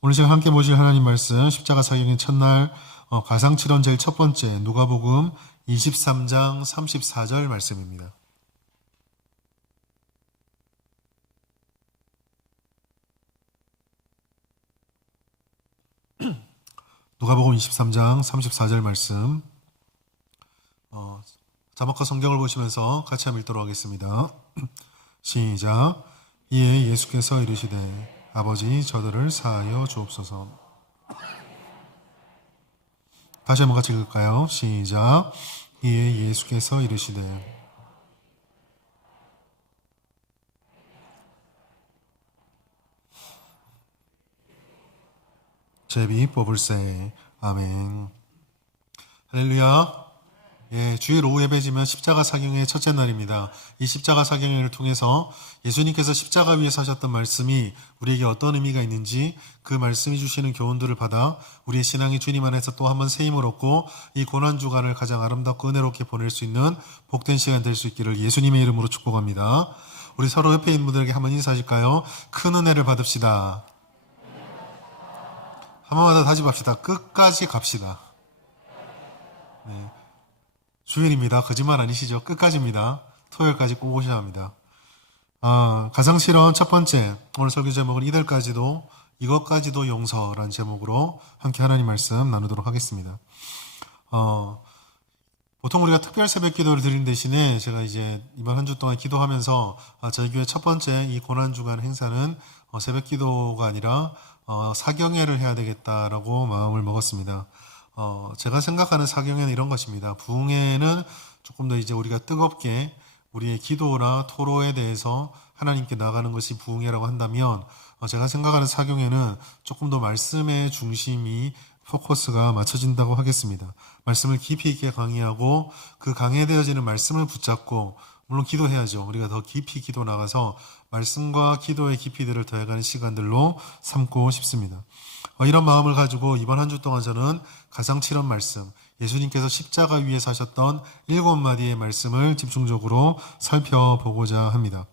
오늘 시간 함께 보실 하나님 말씀 십자가 사경의 첫날 가상칠언 제일 첫 번째 누가복음 23장 34절 말씀입니다. 누가복음 23장 34절 말씀 자막과 성경을 보시면서 같이 한번 읽도록 하겠습니다. 시작. 이에 예수께서 이르시되 아버지 저들을 사하여 주옵소서. 다시 한번 같이 읽을까요? 시작. 이에 예수께서 이르시되 제비 뽑을세. 아멘. 할렐루야. 예, 주일 오후 예배지면 십자가 사경의 첫째 날입니다. 이 십자가 사경을 통해서 예수님께서 십자가 위에 사셨던 말씀이 우리에게 어떤 의미가 있는지 그 말씀이 주시는 교훈들을 받아 우리의 신앙이 주님 안에서 또 한 번 새 힘을 얻고 이 고난주간을 가장 아름답고 은혜롭게 보낼 수 있는 복된 시간 될 수 있기를 예수님의 이름으로 축복합니다. 우리 서로 옆에 있는 분들에게 한번 인사하실까요? 큰 은혜를 받읍시다. 한 번만 더 다짐합시다. 끝까지 갑시다. 네. 주일입니다. 거짓말 아니시죠? 끝까지입니다. 토요일까지 꼭 오셔야 합니다. 가상실험 첫 번째, 오늘 설교 제목은 이것까지도 용서라는 제목으로 함께 하나님 말씀 나누도록 하겠습니다. 보통 우리가 특별 새벽 기도를 드리는 대신에 제가 이제 이번 한 주 동안 기도하면서 저희 교회 첫 번째 이 고난주간 행사는 새벽 기도가 아니라 사경회를 해야 되겠다라고 마음을 먹었습니다. 제가 생각하는 사경회는 이런 것입니다. 부흥회는 조금 더 이제 우리가 뜨겁게 우리의 기도나 토로에 대해서 하나님께 나가는 것이 부흥회라고 한다면, 제가 생각하는 사경회는 조금 더 말씀의 중심이 포커스가 맞춰진다고 하겠습니다. 말씀을 깊이 있게 강의하고 그 강해되어지는 말씀을 붙잡고, 물론 기도해야죠. 우리가 더 깊이 기도 나가서 말씀과 기도의 깊이들을 더해가는 시간들로 삼고 싶습니다. 이런 마음을 가지고 이번 한 주 동안 저는 가상칠언 말씀, 예수님께서 십자가 위에 사셨던 7마디의 말씀을 집중적으로 살펴보고자 합니다.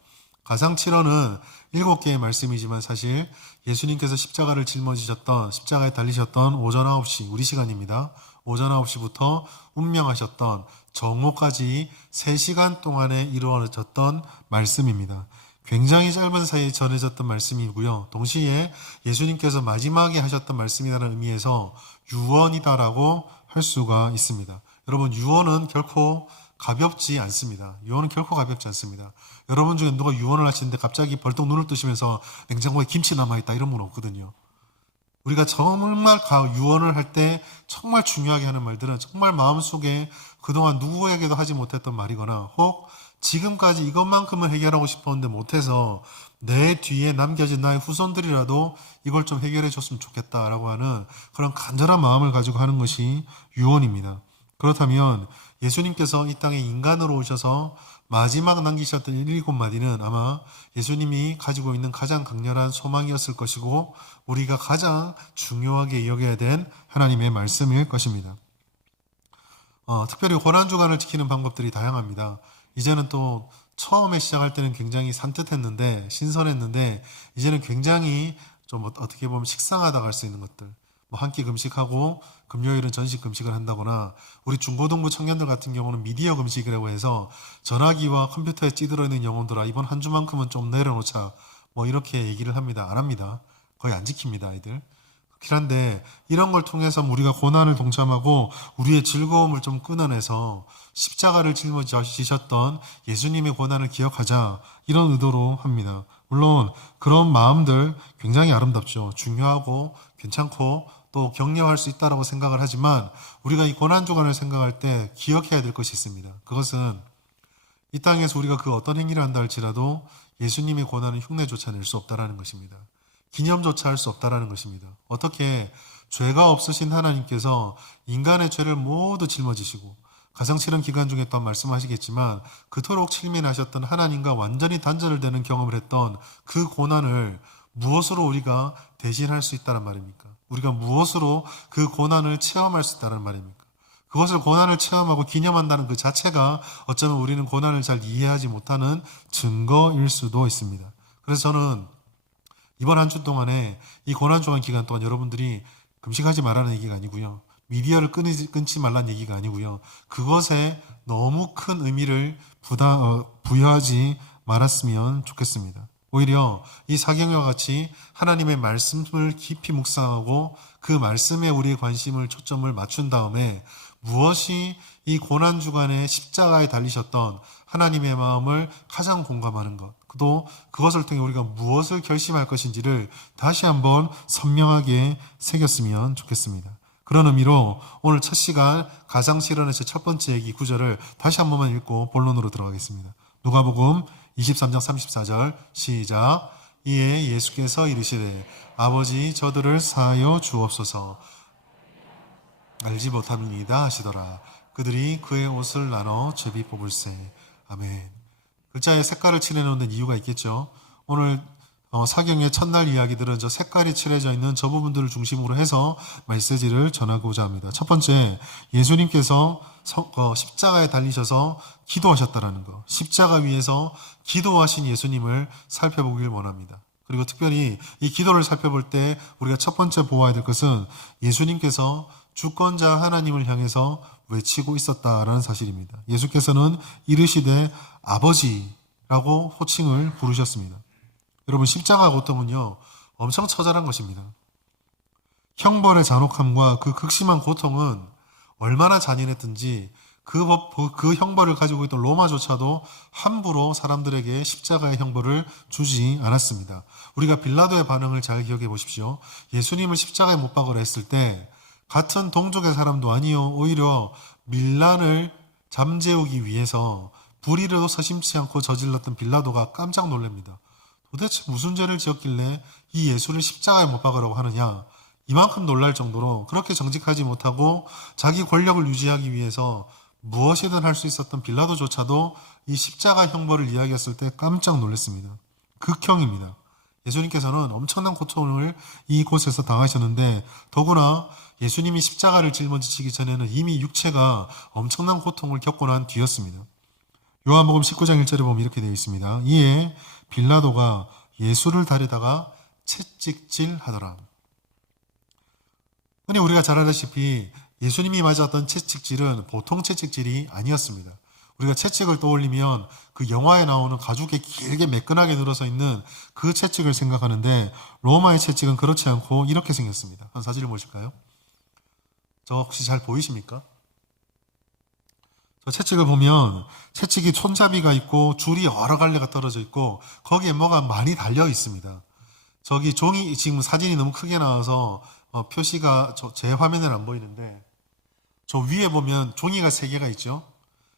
가상칠언은 7개의 말씀이지만 사실 예수님께서 십자가를 짊어지셨던, 십자가에 달리셨던 오전 9시, 우리 시간입니다. 오전 9시부터 운명하셨던 정오까지 3시간 동안에 이루어졌던 말씀입니다. 굉장히 짧은 사이에 전해졌던 말씀이고요. 동시에 예수님께서 마지막에 하셨던 말씀이라는 의미에서 유언이다라고 할 수가 있습니다. 여러분, 유언은 결코 가볍지 않습니다. 유언은 결코 가볍지 않습니다. 여러분 중에 누가 유언을 하시는데 갑자기 벌떡 눈을 뜨시면서 냉장고에 김치 남아있다 이런 분 없거든요. 우리가 정말 유언을 할 때 정말 중요하게 하는 말들은 정말 마음속에 그동안 누구에게도 하지 못했던 말이거나 혹 지금까지 이것만큼은 해결하고 싶었는데 못해서 내 뒤에 남겨진 나의 후손들이라도 이걸 좀 해결해 줬으면 좋겠다라고 하는 그런 간절한 마음을 가지고 하는 것이 유언입니다. 그렇다면 예수님께서 이 땅에 인간으로 오셔서 마지막 남기셨던 7마디는 아마 예수님이 가지고 있는 가장 강렬한 소망이었을 것이고 우리가 가장 중요하게 여겨야 된 하나님의 말씀일 것입니다. 특별히 고난주간을 지키는 방법들이 다양합니다. 이제는 또 처음에 시작할 때는 굉장히 산뜻했는데 신선했는데 이제는 굉장히 좀 어떻게 보면 식상하다고 할 수 있는 것들, 뭐 한 끼 금식하고 금요일은 전식 금식을 한다거나 우리 중고등부 청년들 같은 경우는 미디어 금식이라고 해서 전화기와 컴퓨터에 찌들어 있는 영혼들아 이번 한 주만큼은 좀 내려놓자 뭐 이렇게 얘기를 합니다. 안 합니다. 거의 안 지킵니다. 아이들. 그렇긴 한데 이런 걸 통해서 우리가 고난을 동참하고 우리의 즐거움을 좀 끊어내서 십자가를 짊어지셨던 예수님의 고난을 기억하자 이런 의도로 합니다. 물론 그런 마음들 굉장히 아름답죠. 중요하고 괜찮고 또 격려할 수 있다고 생각을 하지만 우리가 이 고난주간을 생각할 때 기억해야 될 것이 있습니다. 그것은 이 땅에서 우리가 그 어떤 행위를 한다 할지라도 예수님의 고난은 흉내조차 낼 수 없다는 것입니다. 기념조차 할 수 없다는 것입니다. 어떻게 죄가 없으신 하나님께서 인간의 죄를 모두 짊어지시고 가상칠언 기간 중에 또 말씀하시겠지만 그토록 칠민하셨던 하나님과 완전히 단절을 되는 경험을 했던 그 고난을 무엇으로 우리가 대신할 수 있다는 말입니까? 우리가 무엇으로 그 고난을 체험할 수 있다는 말입니까? 그것을 고난을 체험하고 기념한다는 그 자체가 어쩌면 우리는 고난을 잘 이해하지 못하는 증거일 수도 있습니다. 그래서 저는 이번 한 주 동안에 이 고난주간 기간 동안 여러분들이 금식하지 말라는 얘기가 아니고요. 미디어를 끊지 말라는 얘기가 아니고요. 그것에 너무 큰 의미를 부여하지 말았으면 좋겠습니다. 오히려 이 사경과 같이 하나님의 말씀을 깊이 묵상하고 그 말씀에 우리의 관심을 초점을 맞춘 다음에 무엇이 이 고난주간에 십자가에 달리셨던 하나님의 마음을 가장 공감하는 것, 또 그것을 통해 우리가 무엇을 결심할 것인지를 다시 한번 선명하게 새겼으면 좋겠습니다. 그런 의미로 오늘 첫 시간 가상실현에서 첫 번째 얘기 9절을 다시 한 번만 읽고 본론으로 들어가겠습니다. 누가복음 23장 34절 시작. 이에 예수께서 이르시되 아버지 저들을 사하여 주옵소서 알지 못합니다 하시더라. 그들이 그의 옷을 나눠 제비 뽑을세. 아멘. 글자의 색깔을 칠해놓은 데는 이유가 있겠죠. 오늘 사경의 첫날 이야기들은 저 색깔이 칠해져 있는 저 부분들을 중심으로 해서 메시지를 전하고자 합니다. 첫 번째, 예수님께서 십자가에 달리셔서 기도하셨다라는 것, 십자가 위에서 기도하신 예수님을 살펴보길 원합니다. 그리고 특별히 이 기도를 살펴볼 때 우리가 첫 번째 보아야 될 것은 예수님께서 주권자 하나님을 향해서 외치고 있었다라는 사실입니다. 예수께서는 이르시되 아버지라고 호칭을 부르셨습니다. 여러분, 십자가 고통은요, 엄청 처절한 것입니다. 형벌의 잔혹함과 그 극심한 고통은 얼마나 잔인했든지 그 형벌을 가지고 있던 로마조차도 함부로 사람들에게 십자가의 형벌을 주지 않았습니다. 우리가 빌라도의 반응을 잘 기억해 보십시오. 예수님을 십자가에 못 박으라 했을 때 같은 동족의 사람도 아니요, 오히려 밀란을 잠재우기 위해서 불의를 서심치 않고 저질렀던 빌라도가 깜짝 놀랍니다. 도대체 무슨 죄를 지었길래 이 예수를 십자가에 못 박으라고 하느냐? 이만큼 놀랄 정도로 그렇게 정직하지 못하고 자기 권력을 유지하기 위해서 무엇이든 할 수 있었던 빌라도조차도 이 십자가 형벌을 이야기했을 때 깜짝 놀랐습니다. 극형입니다. 예수님께서는 엄청난 고통을 이곳에서 당하셨는데 더구나 예수님이 십자가를 짊어지시기 전에는 이미 육체가 엄청난 고통을 겪고 난 뒤였습니다. 요한복음 19장 1절에 보면 이렇게 되어 있습니다. 이에 빌라도가 예수를 다리다가 채찍질 하더라. 흔히 우리가 잘 알다시피 예수님이 맞았던 채찍질은 보통 채찍질이 아니었습니다. 우리가 채찍을 떠올리면 그 영화에 나오는 가죽에 길게 매끈하게 늘어서 있는 그 채찍을 생각하는데 로마의 채찍은 그렇지 않고 이렇게 생겼습니다. 한 사진을 보실까요? 저 혹시 잘 보이십니까? 저 채찍을 보면 채찍이 손잡이가 있고 줄이 여러 갈래가 떨어져 있고 거기에 뭐가 많이 달려 있습니다. 저기 종이, 지금 사진이 너무 크게 나와서 표시가 제 화면에는 안 보이는데 저 위에 보면 종이가 3개가 있죠.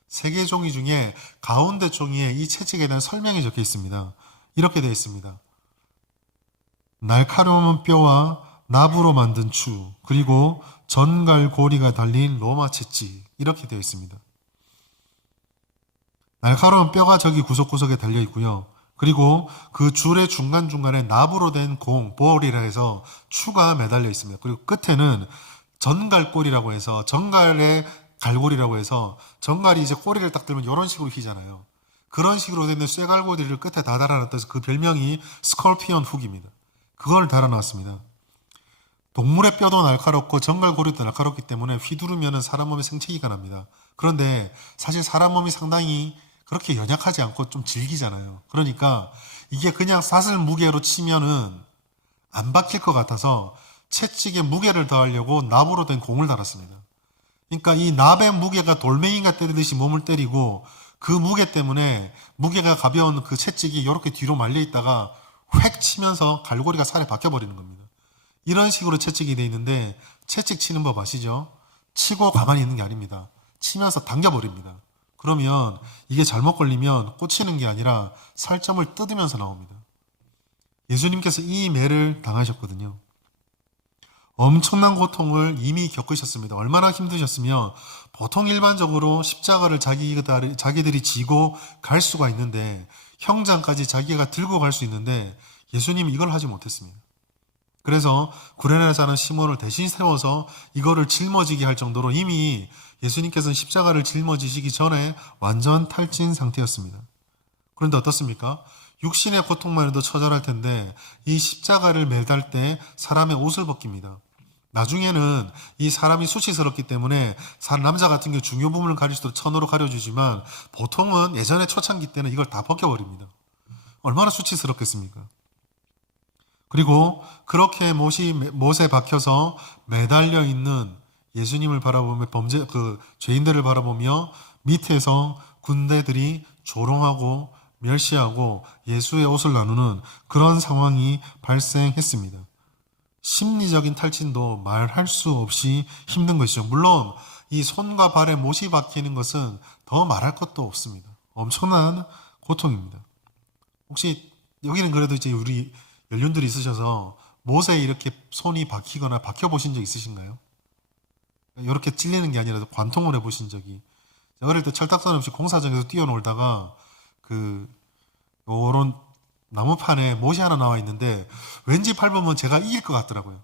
3개 종이 중에 가운데 종이에 이 채찍에 대한 설명이 적혀 있습니다. 이렇게 되어 있습니다. 날카로운 뼈와 납으로 만든 추, 그리고 전갈고리가 달린 로마 채찍, 이렇게 되어 있습니다. 날카로운 뼈가 저기 구석구석에 달려 있고요. 그리고 그 줄의 중간중간에 납으로 된 볼이라 해서 추가 매달려 있습니다. 그리고 끝에는 전갈골이라고 해서 정갈의 갈고리라고 해서 정갈이 이제 꼬리를 딱 들면 이런 식으로 휘잖아요. 그런 식으로 된 쇠갈고리를 끝에 다 달아놨다서 그 별명이 스콜피언 훅입니다. 그걸 달아놨습니다. 동물의 뼈도 날카롭고 정갈고리도 날카롭기 때문에 휘두르면 사람 몸에 생채기가 납니다. 그런데 사실 사람 몸이 상당히 그렇게 연약하지 않고 좀 질기잖아요. 그러니까 이게 그냥 사슬 무게로 치면은 안 박힐 것 같아서 채찍에 무게를 더하려고 납으로 된 공을 달았습니다. 그러니까 이 납의 무게가 돌멩이가 때리듯이 몸을 때리고 그 무게 때문에 무게가 가벼운 그 채찍이 이렇게 뒤로 말려 있다가 획 치면서 갈고리가 살에 박혀버리는 겁니다. 이런 식으로 채찍이 돼 있는데 채찍 치는 법 아시죠? 치고 가만히 있는 게 아닙니다. 치면서 당겨버립니다. 그러면 이게 잘못 걸리면 꽂히는 게 아니라 살점을 뜯으면서 나옵니다. 예수님께서 이 매를 당하셨거든요. 엄청난 고통을 이미 겪으셨습니다. 얼마나 힘드셨으면 보통 일반적으로 십자가를 자기들이 지고 갈 수가 있는데 형장까지 자기가 들고 갈 수 있는데 예수님이 이걸 하지 못했습니다. 그래서 구레네 사는 시몬을 대신 세워서 이거를 짊어지게 할 정도로 이미 예수님께서는 십자가를 짊어지시기 전에 완전 탈진 상태였습니다. 그런데 어떻습니까? 육신의 고통만 해도 처절할 텐데 이 십자가를 매달 때 사람의 옷을 벗깁니다. 나중에는 이 사람이 수치스럽기 때문에 남자 같은 경우 중요 부분을 가릴 수도 천으로 가려주지만 보통은 예전에 초창기 때는 이걸 다 벗겨버립니다. 얼마나 수치스럽겠습니까? 그리고 그렇게 못에 박혀서 매달려 있는 예수님을 바라보며 죄인들을 바라보며 밑에서 군대들이 조롱하고 멸시하고 예수의 옷을 나누는 그런 상황이 발생했습니다. 심리적인 탈진도 말할 수 없이 힘든 것이죠. 물론 이 손과 발에 못이 박히는 것은 더 말할 것도 없습니다. 엄청난 고통입니다. 혹시 여기는 그래도 이제 우리 연륜들이 있으셔서 못에 이렇게 손이 박히거나 박혀 보신 적 있으신가요? 이렇게 찔리는 게 아니라 관통을 해 보신 적이. 어릴 때 철딱선 없이 공사장에서 뛰어놀다가 요런 나무판에 못이 하나 나와 있는데 왠지 밟으면 제가 이길 것 같더라고요.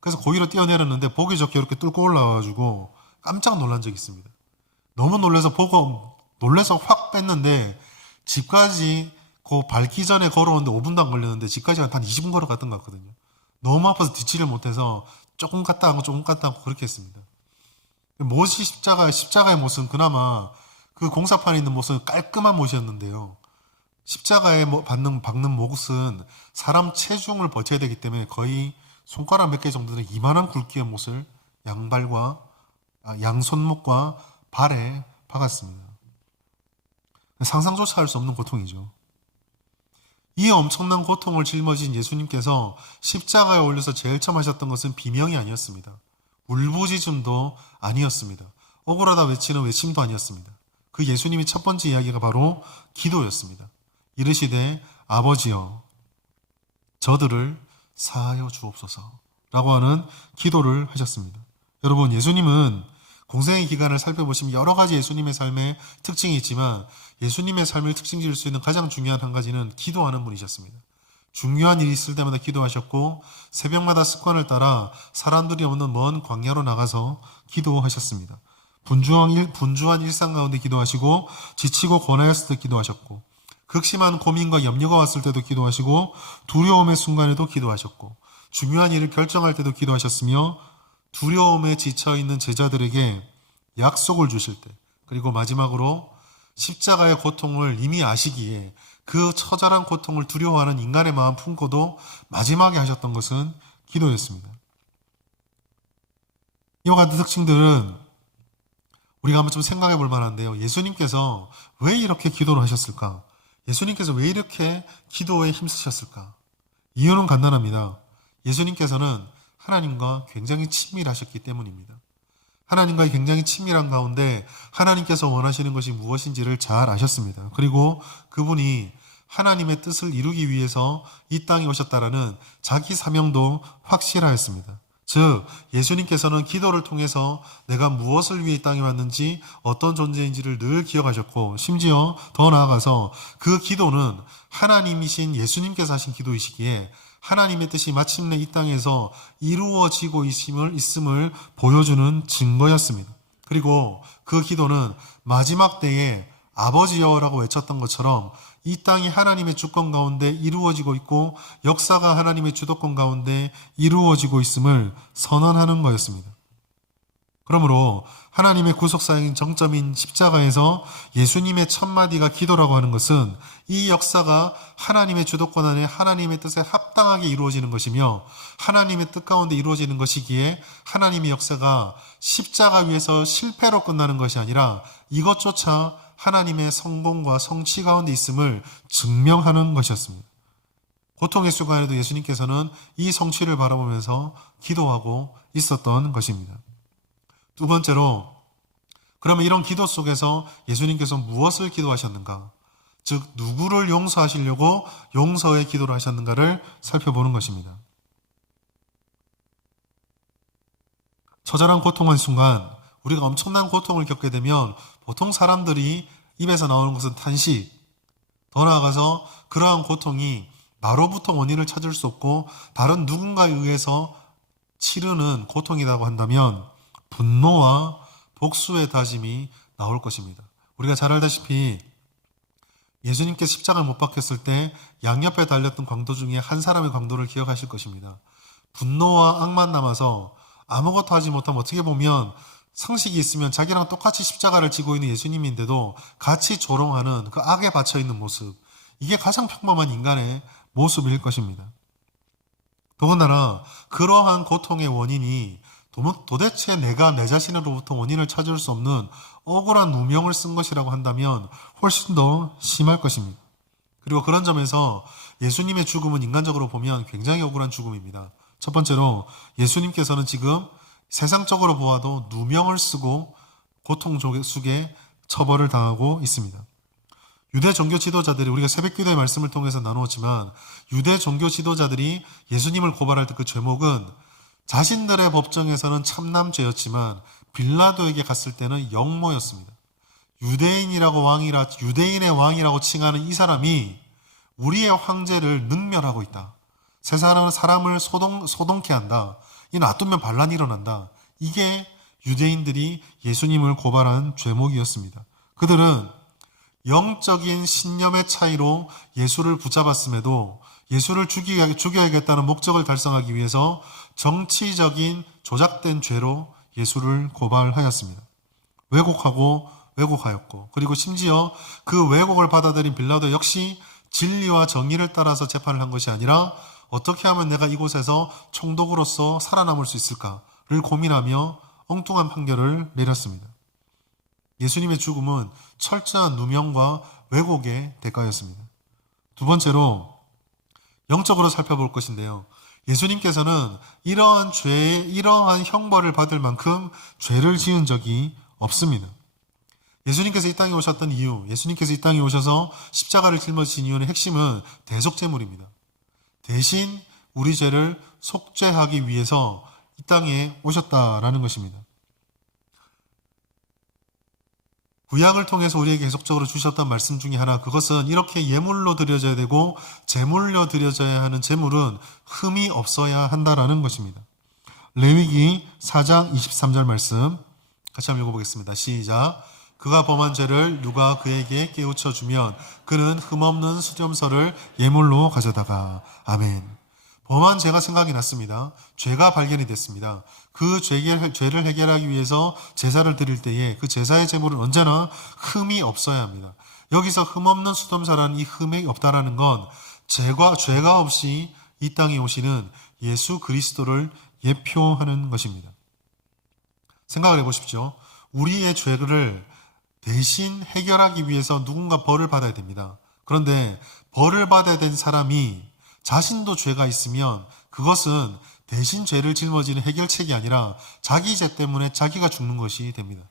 그래서 고의로 뛰어내렸는데 보기 좋게 이렇게 뚫고 올라와가지고 깜짝 놀란 적이 있습니다. 너무 놀라서 놀라서 확 뺐는데 집까지 밟기 전에 걸어오는데 5분도 안 걸렸는데 집까지 한 20분 걸어갔던 것 같거든요. 너무 아파서 뒤치를 못해서 조금 갔다 하고 조금 갔다 하고 그렇게 했습니다. 못이 십자가의 못은 그나마 그 공사판에 있는 못은 깔끔한 못이었는데요. 십자가에 박는 못은 사람 체중을 버텨야 되기 때문에 거의 손가락 몇 개 정도는 이만한 굵기의 못을 양손목과 발에 박았습니다. 상상조차 할 수 없는 고통이죠. 이 엄청난 고통을 짊어진 예수님께서 십자가에 올려서 제일 처음 하셨던 것은 비명이 아니었습니다. 울부짖음도 아니었습니다. 억울하다 외치는 외침도 아니었습니다. 그 예수님의 첫 번째 이야기가 바로 기도였습니다. 이르시되 아버지여 저들을 사하여 주옵소서 라고 하는 기도를 하셨습니다. 여러분, 예수님은 공생의 기간을 살펴보시면 여러 가지 예수님의 삶의 특징이 있지만 예수님의 삶을 특징지을 수 있는 가장 중요한 한 가지는 기도하는 분이셨습니다. 중요한 일이 있을 때마다 기도하셨고 새벽마다 습관을 따라 사람들이 없는 먼 광야로 나가서 기도하셨습니다. 분주한 일상 가운데 기도하시고 지치고 고뇌했을 때 기도하셨고 극심한 고민과 염려가 왔을 때도 기도하시고 두려움의 순간에도 기도하셨고 중요한 일을 결정할 때도 기도하셨으며 두려움에 지쳐있는 제자들에게 약속을 주실 때 그리고 마지막으로 십자가의 고통을 이미 아시기에 그 처절한 고통을 두려워하는 인간의 마음 품고도 마지막에 하셨던 것은 기도였습니다. 이와 같은 특징들은 우리가 한번 좀 생각해 볼 만한데요. 예수님께서 왜 이렇게 기도를 하셨을까? 예수님께서 왜 이렇게 기도에 힘쓰셨을까? 이유는 간단합니다. 예수님께서는 하나님과 굉장히 친밀하셨기 때문입니다. 하나님과 굉장히 친밀한 가운데 하나님께서 원하시는 것이 무엇인지를 잘 아셨습니다. 그리고 그분이 하나님의 뜻을 이루기 위해서 이 땅에 오셨다라는 자기 사명도 확실하였습니다. 즉 예수님께서는 기도를 통해서 내가 무엇을 위해 이 땅에 왔는지 어떤 존재인지를 늘 기억하셨고 심지어 더 나아가서 그 기도는 하나님이신 예수님께서 하신 기도이시기에 하나님의 뜻이 마침내 이 땅에서 이루어지고 있음을 보여주는 증거였습니다. 그리고 그 기도는 마지막 때에 아버지여라고 외쳤던 것처럼 이 땅이 하나님의 주권 가운데 이루어지고 있고 역사가 하나님의 주도권 가운데 이루어지고 있음을 선언하는 거였습니다. 그러므로 하나님의 구속사역인 정점인 십자가에서 예수님의 첫 마디가 기도라고 하는 것은 이 역사가 하나님의 주도권 안에 하나님의 뜻에 합당하게 이루어지는 것이며 하나님의 뜻 가운데 이루어지는 것이기에 하나님의 역사가 십자가 위에서 실패로 끝나는 것이 아니라 이것조차 하나님의 성공과 성취 가운데 있음을 증명하는 것이었습니다. 고통의 순간에도 예수님께서는 이 성취를 바라보면서 기도하고 있었던 것입니다. 두 번째로, 그러면 이런 기도 속에서 예수님께서 무엇을 기도하셨는가? 즉, 누구를 용서하시려고 용서의 기도를 하셨는가를 살펴보는 것입니다. 처절한 고통의 순간, 우리가 엄청난 고통을 겪게 되면 보통 사람들이 입에서 나오는 것은 탄식, 더 나아가서 그러한 고통이 나로부터 원인을 찾을 수 없고 다른 누군가에 의해서 치르는 고통이라고 한다면 분노와 복수의 다짐이 나올 것입니다. 우리가 잘 알다시피 예수님께서 십자가를 못 박혔을 때 양옆에 달렸던 광도 중에 한 사람의 광도를 기억하실 것입니다. 분노와 악만 남아서 아무것도 하지 못하면 어떻게 보면 상식이 있으면 자기랑 똑같이 십자가를 지고 있는 예수님인데도 같이 조롱하는 그 악에 받쳐있는 모습, 이게 가장 평범한 인간의 모습일 것입니다. 더군다나 그러한 고통의 원인이 도대체 내가 내 자신으로부터 원인을 찾을 수 없는 억울한 누명을 쓴 것이라고 한다면 훨씬 더 심할 것입니다. 그리고 그런 점에서 예수님의 죽음은 인간적으로 보면 굉장히 억울한 죽음입니다. 첫 번째로 예수님께서는 지금 세상적으로 보아도 누명을 쓰고 고통 속에 처벌을 당하고 있습니다. 유대 종교 지도자들이, 우리가 새벽기도의 말씀을 통해서 나누었지만, 유대 종교 지도자들이 예수님을 고발할 때 그 죄목은 자신들의 법정에서는 참남죄였지만 빌라도에게 갔을 때는 역모였습니다. 유대인의 왕이라고 칭하는 이 사람이 우리의 황제를 능멸하고 있다. 세 사람을 소동케 한다. 이 놔두면 반란이 일어난다. 이게 유대인들이 예수님을 고발한 죄목이었습니다. 그들은 영적인 신념의 차이로 예수를 붙잡았음에도 예수를 죽여야겠다는 목적을 달성하기 위해서 정치적인 조작된 죄로 예수를 고발하였습니다. 왜곡하였고, 그리고 심지어 그 왜곡을 받아들인 빌라도 역시 진리와 정의를 따라서 재판을 한 것이 아니라 어떻게 하면 내가 이곳에서 총독으로서 살아남을 수 있을까를 고민하며 엉뚱한 판결을 내렸습니다. 예수님의 죽음은 철저한 누명과 왜곡의 대가였습니다. 두 번째로 영적으로 살펴볼 것인데요. 예수님께서는 이러한 형벌을 받을 만큼 죄를 지은 적이 없습니다. 예수님께서 이 땅에 오셨던 이유, 예수님께서 이 땅에 오셔서 십자가를 짊어지신 이유는 핵심은 대속제물입니다. 대신 우리 죄를 속죄하기 위해서 이 땅에 오셨다라는 것입니다. 구약을 통해서 우리에게 계속적으로 주셨던 말씀 중에 하나, 그것은 이렇게 예물로 드려져야 되고 제물로 드려져야 하는 제물은 흠이 없어야 한다라는 것입니다. 레위기 4장 23절 말씀 같이 한번 읽어보겠습니다. 시작. 그가 범한 죄를 누가 그에게 깨우쳐 주면 그는 흠없는 수렴서를 예물로 가져다가. 아멘. 범한 죄가 생각이 났습니다. 죄가 발견이 됐습니다. 그 죄를 해결하기 위해서 제사를 드릴 때에 그 제사의 제물은 언제나 흠이 없어야 합니다. 여기서 흠없는 수dom사라는 이 흠이 없다라는 건 죄가 없이 이 땅에 오시는 예수 그리스도를 예표하는 것입니다. 생각을 해보십시오. 우리의 죄를 대신 해결하기 위해서 누군가 벌을 받아야 됩니다. 그런데 벌을 받아야 된 사람이 자신도 죄가 있으면 그것은 대신 죄를 짊어지는 해결책이 아니라 자기 죄 때문에 자기가 죽는 것이 됩니다.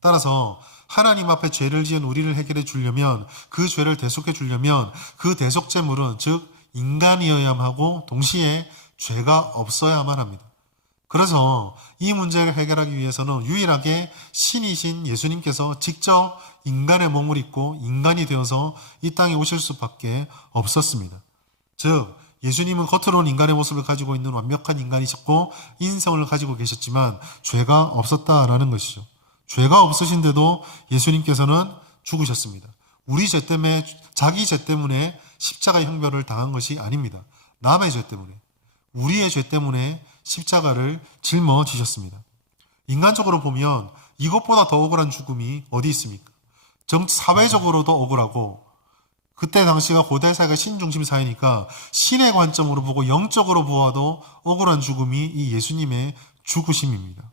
따라서 하나님 앞에 죄를 지은 우리를 해결해 주려면, 그 죄를 대속해 주려면 그 대속제물은 즉 인간이어야만 하고 동시에 죄가 없어야만 합니다. 그래서 이 문제를 해결하기 위해서는 유일하게 신이신 예수님께서 직접 인간의 몸을 입고 인간이 되어서 이 땅에 오실 수밖에 없었습니다. 즉 예수님은 겉으로는 인간의 모습을 가지고 있는 완벽한 인간이셨고 인성을 가지고 계셨지만 죄가 없었다라는 것이죠. 죄가 없으신데도 예수님께서는 죽으셨습니다. 우리 죄 때문에, 자기 죄 때문에 십자가 형벌을 당한 것이 아닙니다. 남의 죄 때문에, 우리의 죄 때문에 십자가를 짊어지셨습니다. 인간적으로 보면 이것보다 더 억울한 죽음이 어디 있습니까? 사회적으로도 억울하고, 그때 당시가 고대 사회가 신중심 사회니까 신의 관점으로 보고 영적으로 보아도 억울한 죽음이 이 예수님의 죽으심입니다.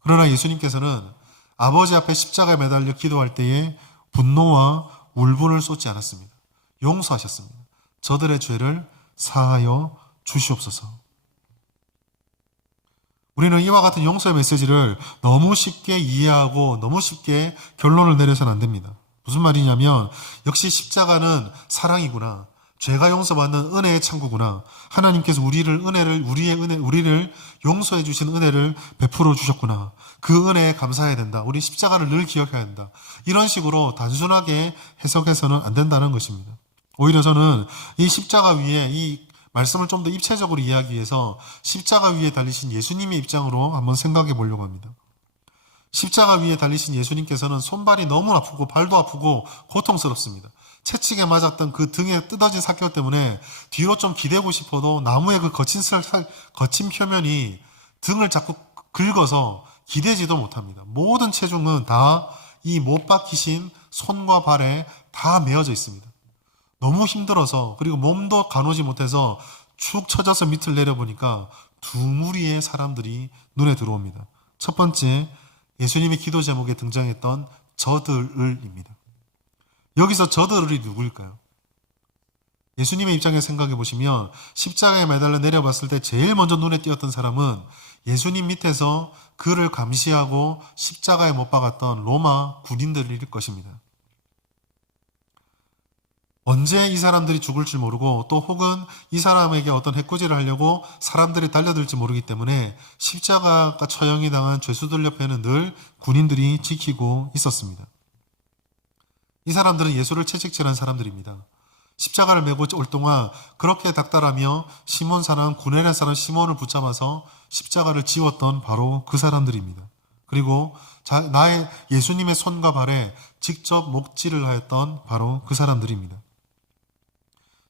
그러나 예수님께서는 아버지 앞에 십자가에 매달려 기도할 때에 분노와 울분을 쏟지 않았습니다. 용서하셨습니다. 저들의 죄를 사하여 주시옵소서. 우리는 이와 같은 용서의 메시지를 너무 쉽게 이해하고 너무 쉽게 결론을 내려서는 안 됩니다. 무슨 말이냐면, 역시 십자가는 사랑이구나. 죄가 용서받는 은혜의 창구구나. 하나님께서 우리를 용서해 주신 은혜를 베풀어 주셨구나. 그 은혜에 감사해야 된다. 우리 십자가를 늘 기억해야 된다. 이런 식으로 단순하게 해석해서는 안 된다는 것입니다. 오히려 저는 이 십자가 위에 이 말씀을 좀 더 입체적으로 이해하기 위해서 십자가 위에 달리신 예수님의 입장으로 한번 생각해 보려고 합니다. 십자가 위에 달리신 예수님께서는 손발이 너무 아프고 발도 아프고 고통스럽습니다. 채찍에 맞았던 그 등에 뜯어진 삭혀 때문에 뒤로 좀 기대고 싶어도 나무의 그 거친 표면이 등을 자꾸 긁어서 기대지도 못합니다. 모든 체중은 다 이 못 박히신 손과 발에 다 메어져 있습니다. 너무 힘들어서, 그리고 몸도 가누지 못해서 축 처져서 밑을 내려보니까 두 무리의 사람들이 눈에 들어옵니다. 첫 번째, 예수님의 기도 제목에 등장했던 저들을입니다. 여기서 저들을이 누구일까요? 예수님의 입장에 생각해 보시면 십자가에 매달려 내려봤을 때 제일 먼저 눈에 띄었던 사람은 예수님 밑에서 그를 감시하고 십자가에 못 박았던 로마 군인들일 것입니다. 언제 이 사람들이 죽을 줄 모르고 또 혹은 이 사람에게 어떤 해코지를 하려고 사람들이 달려들지 모르기 때문에 십자가가 처형이 당한 죄수들 옆에는 늘 군인들이 지키고 있었습니다. 이 사람들은 예수를 채찍질한 사람들입니다. 십자가를 메고 올 동안 그렇게 닥달하며 시몬 사람, 구레네 사람 시몬을 붙잡아서 십자가를 지웠던 바로 그 사람들입니다. 그리고 나의 예수님의 손과 발에 직접 목질을 하였던 바로 그 사람들입니다.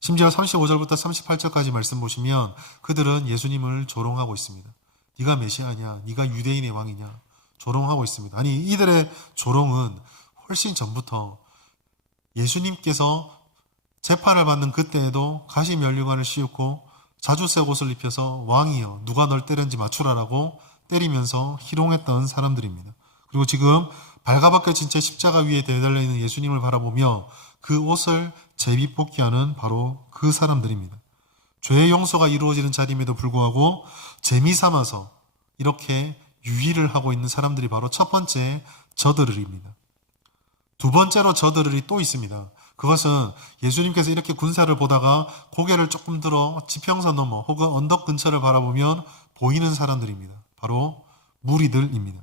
심지어 35절부터 38절까지 말씀 보시면 그들은 예수님을 조롱하고 있습니다. 네가 메시아냐? 네가 유대인의 왕이냐? 조롱하고 있습니다. 아니, 이들의 조롱은 훨씬 전부터 예수님께서 재판을 받는 그때에도 가시 면류관을 씌우고 자주색 옷을 입혀서 왕이여 누가 널 때렸는지 맞추라라고 때리면서 희롱했던 사람들입니다. 그리고 지금 발가벗겨진 채 십자가 위에 내달려 있는 예수님을 바라보며 그 옷을 제비뽑기하는 바로 그 사람들입니다. 죄의 용서가 이루어지는 자리임에도 불구하고 재미삼아서 이렇게 유의를 하고 있는 사람들이 바로 첫 번째 저들을입니다. 두 번째로 저들을이 또 있습니다. 그것은 예수님께서 이렇게 군사를 보다가 고개를 조금 들어 지평선 너머 혹은 언덕 근처를 바라보면 보이는 사람들입니다. 바로 무리들입니다.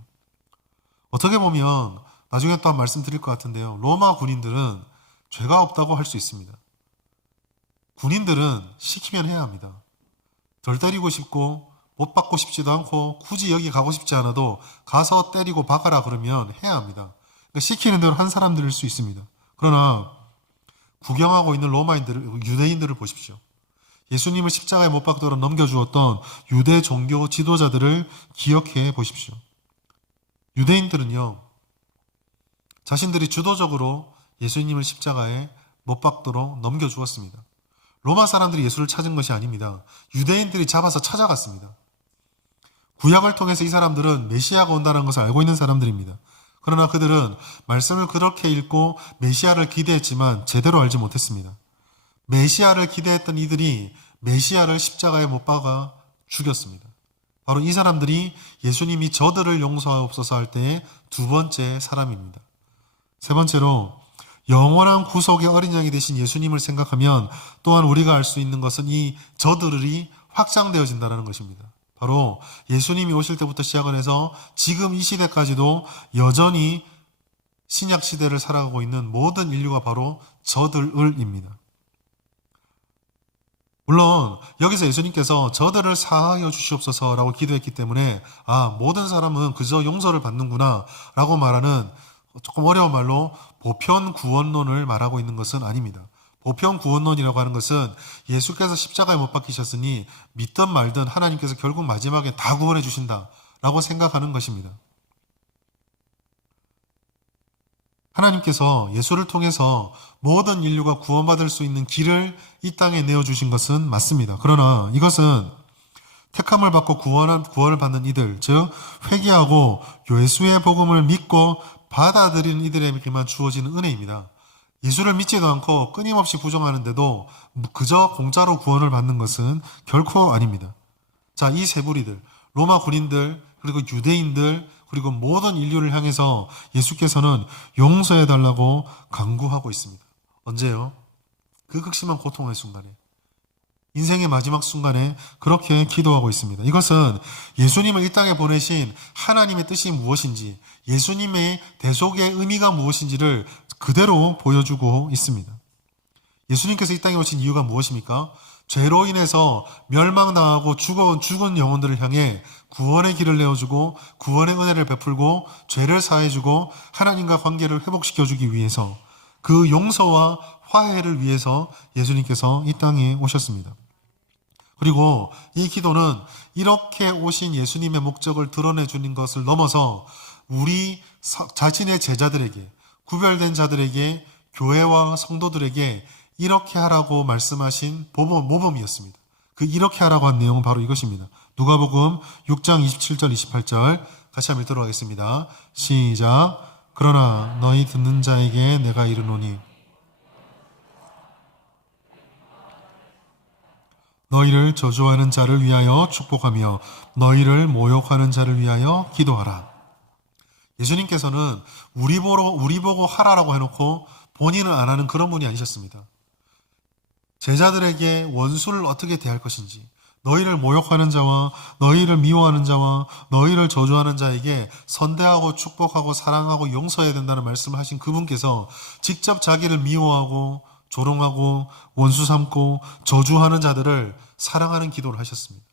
어떻게 보면 나중에 또 한 말씀 드릴 것 같은데요. 로마 군인들은 죄가 없다고 할 수 있습니다. 군인들은 시키면 해야 합니다. 덜 때리고 싶고 못 받고 싶지도 않고 굳이 여기 가고 싶지 않아도 가서 때리고 박아라 그러면 해야 합니다. 그러니까 시키는 대로 한 사람들일 수 있습니다. 그러나 구경하고 있는 유대인들을 보십시오. 예수님을 십자가에 못 박도록 넘겨주었던 유대 종교 지도자들을 기억해 보십시오. 유대인들은요, 자신들이 주도적으로 예수님을 십자가에 못 박도록 넘겨주었습니다. 로마 사람들이 예수를 찾은 것이 아닙니다. 유대인들이 잡아서 찾아갔습니다. 구약을 통해서 이 사람들은 메시아가 온다는 것을 알고 있는 사람들입니다. 그러나 그들은 말씀을 그렇게 읽고 메시아를 기대했지만 제대로 알지 못했습니다. 메시아를 기대했던 이들이 메시아를 십자가에 못 박아 죽였습니다. 바로 이 사람들이 예수님이 저들을 용서하옵소서 할 때의 두 번째 사람입니다. 세 번째로 영원한 구속의 어린 양이 되신 예수님을 생각하면 또한 우리가 알 수 있는 것은 이 저들이 확장되어진다는 것입니다. 바로 예수님이 오실 때부터 시작을 해서 지금 이 시대까지도 여전히 신약 시대를 살아가고 있는 모든 인류가 바로 저들을입니다. 물론 여기서 예수님께서 저들을 사하여 주시옵소서라고 기도했기 때문에 모든 사람은 그저 용서를 받는구나 라고 말하는 조금 어려운 말로 보편 구원론을 말하고 있는 것은 아닙니다. 보편 구원론이라고 하는 것은 예수께서 십자가에 못 박히셨으니 믿든 말든 하나님께서 결국 마지막에 다 구원해 주신다라고 생각하는 것입니다. 하나님께서 예수를 통해서 모든 인류가 구원받을 수 있는 길을 이 땅에 내어주신 것은 맞습니다. 그러나 이것은 택함을 받고 구원을 받는 이들, 즉 회개하고 예수의 복음을 믿고 받아들이는 이들에게만 주어지는 은혜입니다. 예수를 믿지도 않고 끊임없이 부정하는데도 그저 공짜로 구원을 받는 것은 결코 아닙니다. 자, 이 세 무리들, 로마 군인들, 그리고 유대인들, 그리고 모든 인류를 향해서 예수께서는 용서해달라고 간구하고 있습니다. 언제요? 그 극심한 고통의 순간에, 인생의 마지막 순간에 그렇게 기도하고 있습니다. 이것은 예수님을 이 땅에 보내신 하나님의 뜻이 무엇인지, 예수님의 대속의 의미가 무엇인지를 그대로 보여주고 있습니다. 예수님께서 이 땅에 오신 이유가 무엇입니까? 죄로 인해서 멸망당하고 죽은 영혼들을 향해 구원의 길을 내어주고 구원의 은혜를 베풀고 죄를 사해주고 하나님과 관계를 회복시켜주기 위해서, 그 용서와 화해를 위해서 예수님께서 이 땅에 오셨습니다. 그리고 이 기도는 이렇게 오신 예수님의 목적을 드러내주는 것을 넘어서 우리 자신의 제자들에게, 구별된 자들에게, 교회와 성도들에게 이렇게 하라고 말씀하신 모범이었습니다. 그 이렇게 하라고 한 내용은 바로 이것입니다. 누가복음 6장 27절 28절 같이 한번 읽도록 하겠습니다. 시작. 그러나 너희 듣는 자에게 내가 이르노니 너희를 저주하는 자를 위하여 축복하며 너희를 모욕하는 자를 위하여 기도하라. 예수님께서는 우리 보고 하라라고 해놓고 본인은 안 하는 그런 분이 아니셨습니다. 제자들에게 원수를 어떻게 대할 것인지, 너희를 모욕하는 자와 너희를 미워하는 자와 너희를 저주하는 자에게 선대하고 축복하고 사랑하고 용서해야 된다는 말씀을 하신 그분께서 직접 자기를 미워하고 조롱하고 원수 삼고 저주하는 자들을 사랑하는 기도를 하셨습니다.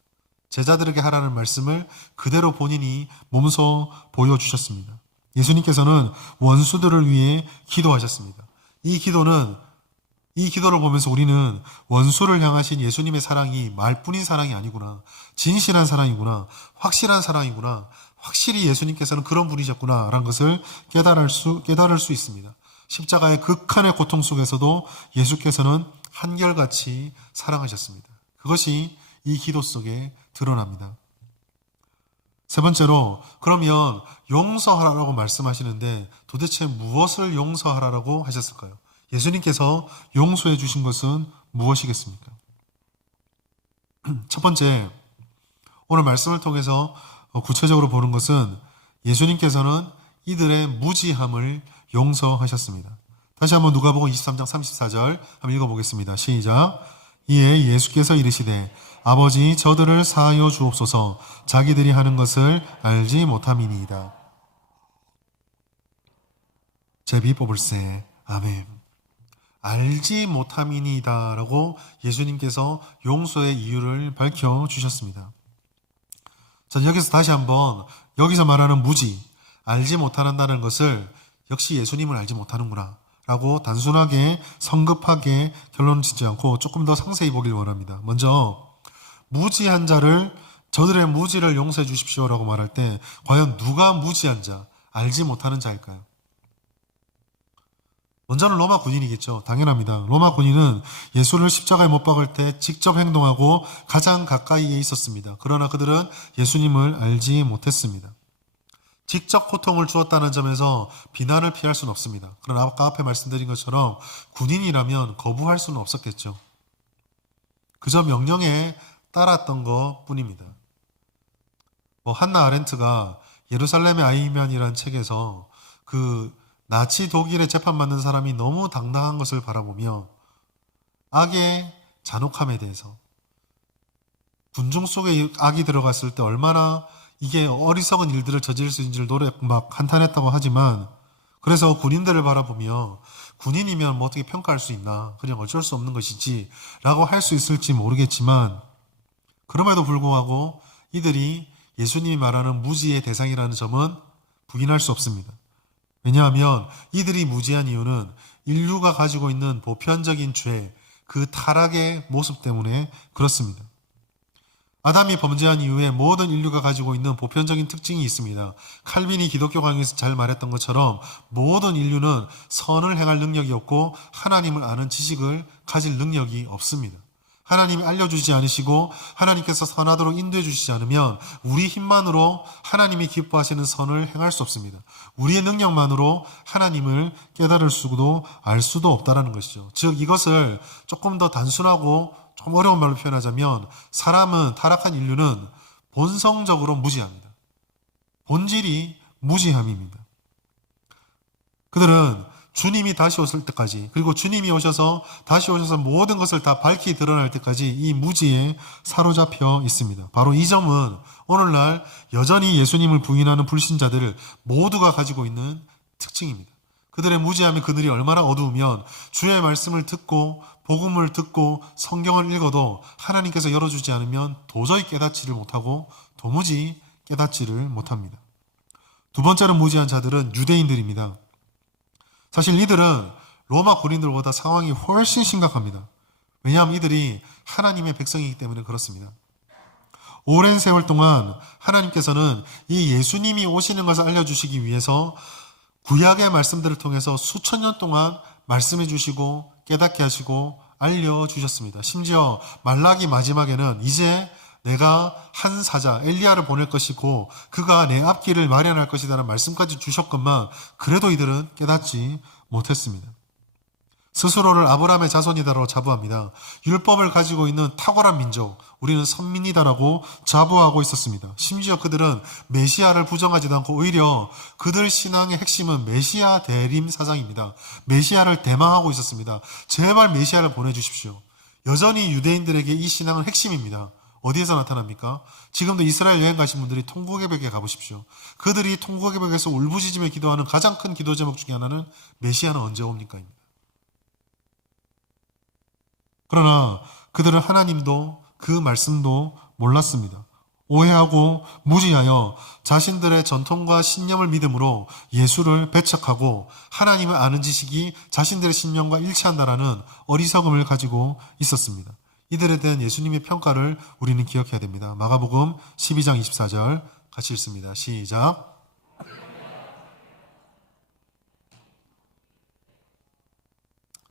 제자들에게 하라는 말씀을 그대로 본인이 몸소 보여주셨습니다. 예수님께서는 원수들을 위해 기도하셨습니다. 이 기도를 보면서 우리는 원수를 향하신 예수님의 사랑이 말뿐인 사랑이 아니구나, 진실한 사랑이구나, 확실한 사랑이구나, 확실히 예수님께서는 그런 분이셨구나 라는 것을 깨달을 수 있습니다. 십자가의 극한의 고통 속에서도 예수께서는 한결같이 사랑하셨습니다. 그것이 이 기도 속에 드러납니다. 세 번째로, 그러면 용서하라고 말씀하시는데 도대체 무엇을 용서하라고 하셨을까요? 예수님께서 용서해 주신 것은 무엇이겠습니까? 첫 번째, 오늘 말씀을 통해서 구체적으로 보는 것은 예수님께서는 이들의 무지함을 용서하셨습니다. 다시 한번 누가복음 23장 34절 한번 읽어보겠습니다. 시작. 이에 예수께서 이르시되 아버지 저들을 사하여 주옵소서 자기들이 하는 것을 알지 못함이니이다. 제비 뽑을세. 아멘. 알지 못함이니이다 라고 예수님께서 용서의 이유를 밝혀주셨습니다. 자, 여기서 다시 한번 여기서 말하는 무지, 알지 못한다는 것을 역시 예수님을 알지 못하는구나 라고 단순하게 성급하게 결론 짓지 않고 조금 더 상세히 보길 원합니다. 먼저 무지한 자를, 저들의 무지를 용서해 주십시오 라고 말할 때 과연 누가 무지한 자, 알지 못하는 자일까요? 먼저는 로마 군인이겠죠. 당연합니다. 로마 군인은 예수를 십자가에 못 박을 때 직접 행동하고 가장 가까이에 있었습니다. 그러나 그들은 예수님을 알지 못했습니다. 직접 고통을 주었다는 점에서 비난을 피할 수는 없습니다. 그러나 아까 앞에 말씀드린 것처럼 군인이라면 거부할 수는 없었겠죠. 그저 명령에 따랐던 것 뿐입니다. 한나 아렌트가 예루살렘의 아이면이라는 책에서 그 나치 독일에 재판받는 사람이 너무 당당한 것을 바라보며 악의 잔혹함에 대해서, 군중 속에 악이 들어갔을 때 얼마나 이게 어리석은 일들을 저지를 수 있는지를 한탄했다고 하지만, 그래서 군인들을 바라보며 군인이면 뭐 어떻게 평가할 수 있나, 그냥 어쩔 수 없는 것이지 라고 할 수 있을지 모르겠지만, 그럼에도 불구하고 이들이 예수님이 말하는 무지의 대상이라는 점은 부인할 수 없습니다. 왜냐하면 이들이 무지한 이유는 인류가 가지고 있는 보편적인 죄, 그 타락의 모습 때문에 그렇습니다. 아담이 범죄한 이후에 모든 인류가 가지고 있는 보편적인 특징이 있습니다. 칼빈이 기독교 강의에서 잘 말했던 것처럼 모든 인류는 선을 행할 능력이 없고 하나님을 아는 지식을 가질 능력이 없습니다. 하나님이 알려주지 않으시고 하나님께서 선하도록 인도해 주시지 않으면 우리 힘만으로 하나님이 기뻐하시는 선을 행할 수 없습니다. 우리의 능력만으로 하나님을 깨달을 수도 알 수도 없다는 것이죠. 즉 이것을 조금 더 단순하고 좀 어려운 말로 표현하자면 타락한 인류는 본성적으로 무지합니다. 본질이 무지함입니다. 그들은 주님이 다시 오실 때까지, 그리고 주님이 다시 오셔서 모든 것을 다 밝히 드러날 때까지 이 무지에 사로잡혀 있습니다. 바로 이 점은 오늘날 여전히 예수님을 부인하는 불신자들 모두가 가지고 있는 특징입니다. 그들의 무지함이 그들이 얼마나 어두우면 주의 말씀을 듣고 복음을 듣고 성경을 읽어도 하나님께서 열어주지 않으면 도저히 깨닫지를 못하고 도무지 깨닫지를 못합니다. 두 번째로 무지한 자들은 유대인들입니다. 사실 이들은 로마 군인들보다 상황이 훨씬 심각합니다. 왜냐하면 이들이 하나님의 백성이기 때문에 그렇습니다. 오랜 세월 동안 하나님께서는 이 예수님이 오시는 것을 알려주시기 위해서 구약의 말씀들을 통해서 수천 년 동안 말씀해 주시고 깨닫게 하시고 알려주셨습니다. 심지어 말라기 마지막에는 이제 내가 한 사자 엘리야를 보낼 것이고 그가 내 앞길을 마련할 것이라는 말씀까지 주셨건만 그래도 이들은 깨닫지 못했습니다. 스스로를 아브라함의 자손이다라고 자부합니다. 율법을 가지고 있는 탁월한 민족, 우리는 선민이다라고 자부하고 있었습니다. 심지어 그들은 메시아를 부정하지도 않고 오히려 그들 신앙의 핵심은 메시아 대림 사상입니다. 메시아를 대망하고 있었습니다. 제발 메시아를 보내주십시오. 여전히 유대인들에게 이 신앙은 핵심입니다. 어디에서 나타납니까? 지금도 이스라엘 여행 가신 분들이 통곡의벽에 가보십시오. 그들이 통곡의벽에서 울부짖으며 기도하는 가장 큰 기도 제목 중에 하나는 메시아는 언제 옵니까? 입니다. 그러나 그들은 하나님도 그 말씀도 몰랐습니다. 오해하고 무지하여 자신들의 전통과 신념을 믿음으로 예수를 배척하고 하나님을 아는 지식이 자신들의 신념과 일치한다라는 어리석음을 가지고 있었습니다. 이들에 대한 예수님의 평가를 우리는 기억해야 됩니다. 마가복음 12장 24절 같이 읽습니다. 시작.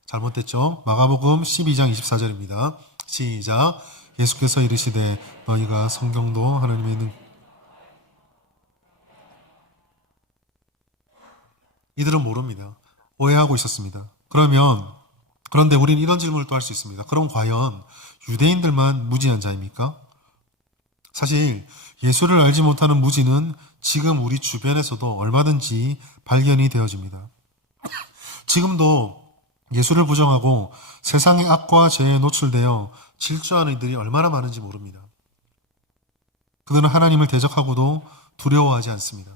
잘못됐죠? 마가복음 12장 24절입니다. 시작. 예수께서 이르시되 너희가 성경도 하나님의 있는 이들은 모릅니다. 오해하고 있었습니다. 그런데 우리는 이런 질문을 또 할 수 있습니다. 그럼 과연 유대인들만 무지한 자입니까? 사실 예수를 알지 못하는 무지는 지금 우리 주변에서도 얼마든지 발견이 되어집니다. 지금도 예수를 부정하고 세상의 악과 죄에 노출되어 질주하는 이들이 얼마나 많은지 모릅니다. 그들은 하나님을 대적하고도 두려워하지 않습니다.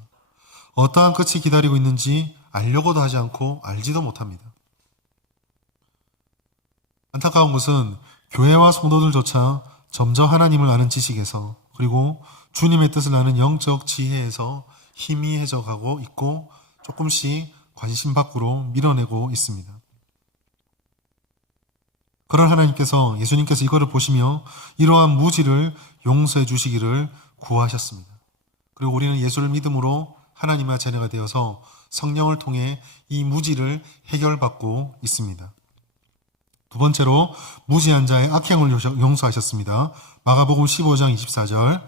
어떠한 끝이 기다리고 있는지 알려고도 하지 않고 알지도 못합니다. 안타까운 것은 교회와 성도들조차 점점 하나님을 아는 지식에서 그리고 주님의 뜻을 아는 영적 지혜에서 희미해져 가고 있고 조금씩 관심 밖으로 밀어내고 있습니다. 그런 하나님께서 예수님께서 이거를 보시며 이러한 무지를 용서해 주시기를 구하셨습니다. 그리고 우리는 예수를 믿음으로 하나님의 자녀가 되어서 성령을 통해 이 무지를 해결받고 있습니다. 두 번째로 무지한 자의 악행을 용서하셨습니다. 마가복음 15장 24절